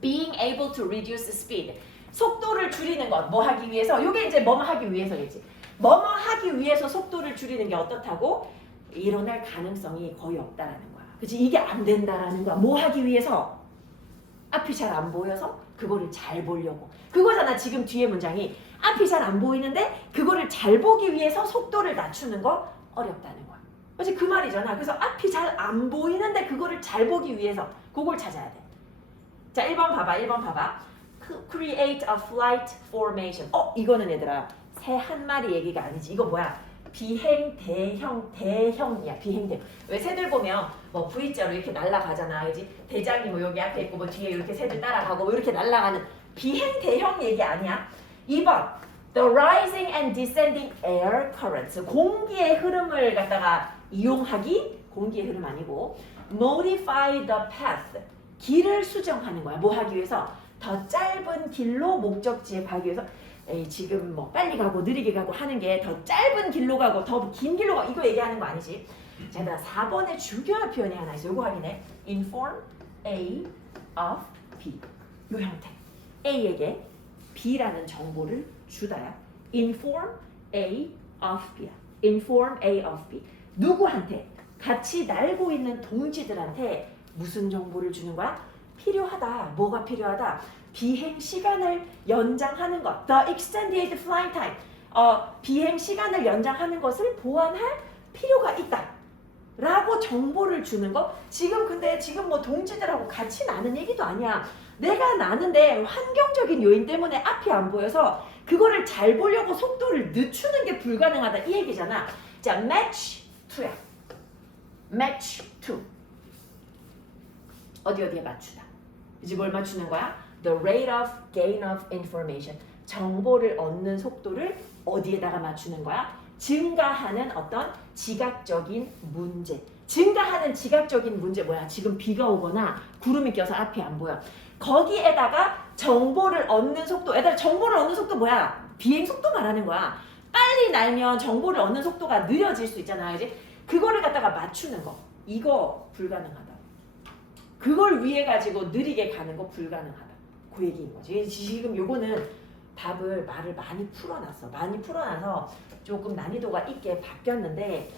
being able to reduce speed. 속도를 줄이는 것. 뭐 하기 위해서? 이게 이제 뭐뭐 하기 위해서겠지. 뭐뭐 하기 위해서 속도를 줄이는 게 어떻다고? 일어날 가능성이 거의 없다라는 거야. 그치? 이게 안 된다라는 거야. 뭐 하기 위해서? 앞이 잘 안 보여서 그거를 잘 보려고. 그거잖아. 지금 뒤에 문장이. 앞이 잘 안 보이는데 그거를 잘 보기 위해서 속도를 낮추는 거 어렵다는 거야. 그치? 그 말이잖아. 그래서 앞이 잘 안 보이는데 그거를 잘 보기 위해서 그걸 찾아야 돼. 자, 1번 봐봐. Create a flight formation. 이거는 얘들아 새 한 마리 얘기가 아니지. 이거 뭐야? 비행 대형이야. 비행 대형. 왜 새들 보면 뭐 V자로 이렇게 날아가잖아. 그지? 대장이 뭐 여기 앞에 있고 뭐 뒤에 이렇게 새들 따라가고 뭐 이렇게 날아가는 비행 대형 얘기 아니야? 2번. The rising and descending air currents. 공기의 흐름을 갖다가 이용하기. 공기의 흐름 아니고 modify the path. 길을 수정하는 거야. 뭐 하기 위해서? 더 짧은 길로 목적지에 가기 위해서. 지금 뭐 빨리 가고 느리게 가고 하는 게 더 짧은 길로 가고 더 긴 길로 가고 이거 얘기하는 거 아니지? 자, 4번에 중요한 표현이 하나 있어. 요거 확인해. Inform A of B. 요 형태. A에게 B라는 정보를 주다야. Inform A of B야. Inform A of B. 누구한테? 같이 날고 있는 동지들한테 무슨 정보를 주는 거야? 필요하다. 뭐가 필요하다? 비행 시간을 연장하는 것. The extended flying time. 비행 시간을 연장하는 것을 보완할 필요가 있다. 라고 정보를 주는 거. 근데 지금 뭐 동지들하고 같이 나는 얘기도 아니야. 내가 나는데 환경적인 요인 때문에 앞이 안 보여서 그거를 잘 보려고 속도를 늦추는 게 불가능하다. 이 얘기잖아. 자, match 2야. match 2. 어디에 맞추다. 이제 뭘 맞추는 거야? The rate of gain of information. 정보를 얻는 속도를 어디에다가 맞추는 거야? 증가하는 어떤 지각적인 문제. 증가하는 지각적인 문제 뭐야? 지금 비가 오거나 구름이 껴서 앞이 안 보여. 거기에다가 정보를 얻는 속도. 얘들아, 정보를 얻는 속도 뭐야? 비행 속도 말하는 거야. 빨리 날면 정보를 얻는 속도가 느려질 수 있잖아. 그지? 그거를 갖다가 맞추는 거. 이거 불가능하다. 그걸 위해 가지고 느리게 가는 거 불가능하다. 그 얘기인 거지. 지금 요거는 말을 많이 풀어놨어. 많이 풀어놔서 조금 난이도가 있게 바뀌었는데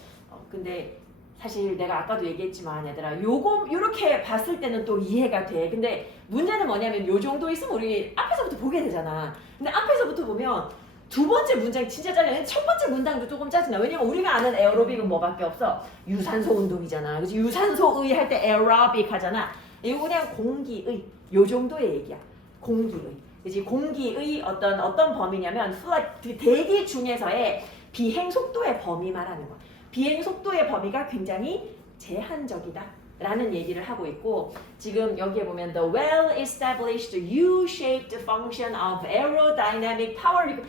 근데 사실 내가 아까도 얘기했지만 얘들아 요렇게 봤을 때는 또 이해가 돼. 근데 문제는 뭐냐면 요 정도 있으면 우리 앞에서부터 보게 되잖아. 근데 앞에서부터 보면 두 번째 문장이 진짜 짜증나. 첫 번째 문장도 조금 짜증나. 왜냐면 우리가 아는 에어로빅은 뭐밖에 없어? 유산소 운동이잖아. 그치? 유산소의 할 때 에어로빅 하잖아. 이거 그냥 공기의 요 정도의 얘기야. 공기의. 그치? 공기의 어떤 범위냐면 대기 중에서의 비행 속도의 범위 말하는 거야. 비행 속도의 범위가 굉장히 제한적이다 라는 얘기를 하고 있고 지금 여기에 보면 the well-established U-shaped function of aerodynamic power.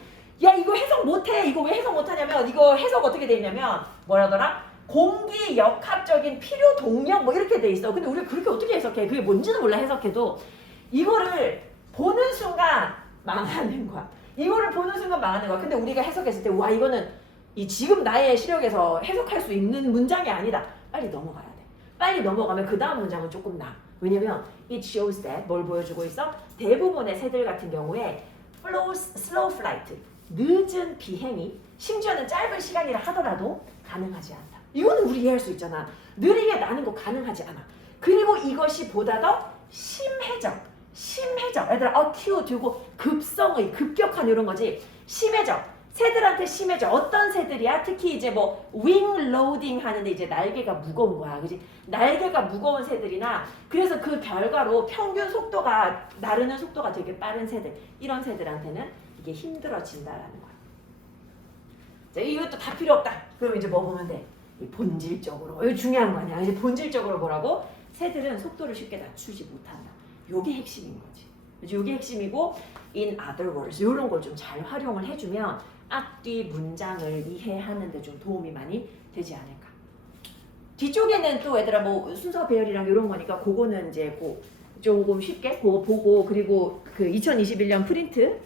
야, 이거 해석 못해. 이거 왜 해석 못하냐면 이거 해석 어떻게 돼 있냐면 뭐라더라? 공기 역학적인 필요 동력 뭐 이렇게 돼 있어. 근데 우리가 그렇게 어떻게 해석해? 그게 뭔지는 몰라. 해석해도 이거를 보는 순간 망하는 거야. 이거를 보는 순간 망하는 거야. 근데 우리가 해석했을 때 와, 이거는 이 지금 나의 시력에서 해석할 수 있는 문장이 아니다. 빨리 넘어가야 돼. 빨리 넘어가면 그 다음 문장은 조금 나. 왜냐면 it shows that 뭘 보여주고 있어? 대부분의 새들 같은 경우에 slow flight, 늦은 비행이 심지어는 짧은 시간이라 하더라도 가능하지 않다. 이거는 우리 이해할 수 있잖아. 느리게 나는 거 가능하지 않아. 그리고 이것이 보다 더 심해져. 얘들아 acute 두고 급성의 급격한 이런 거지. 심해져. 새들한테 심해져. 어떤 새들이야? 특히 이제 뭐 wing loading 하는데 이제 날개가 무거운 거야. 그지? 날개가 무거운 새들이나 그래서 그 결과로 평균 속도가 나르는 속도가 되게 빠른 새들. 이런 새들한테는 이게 힘들어진다라는 거야. 자, 이것도 다 필요 없다. 그럼 이제 뭐 보면 돼? 본질적으로. 이거 중요한 거 아니야. 이제 본질적으로 뭐라고? 새들은 속도를 쉽게 낮추지 못한다. 요게 핵심인 거지. 그치? 요게 핵심이고 in other words 이런 걸 좀 잘 활용을 해주면 앞뒤 문장을 이해하는 데 좀 도움이 많이 되지 않을까. 뒤쪽에는 또 얘들아 뭐 순서 배열이랑 이런 거니까 그거는 이제 조금 쉽게 그거 보고 그리고 그 2021년 프린트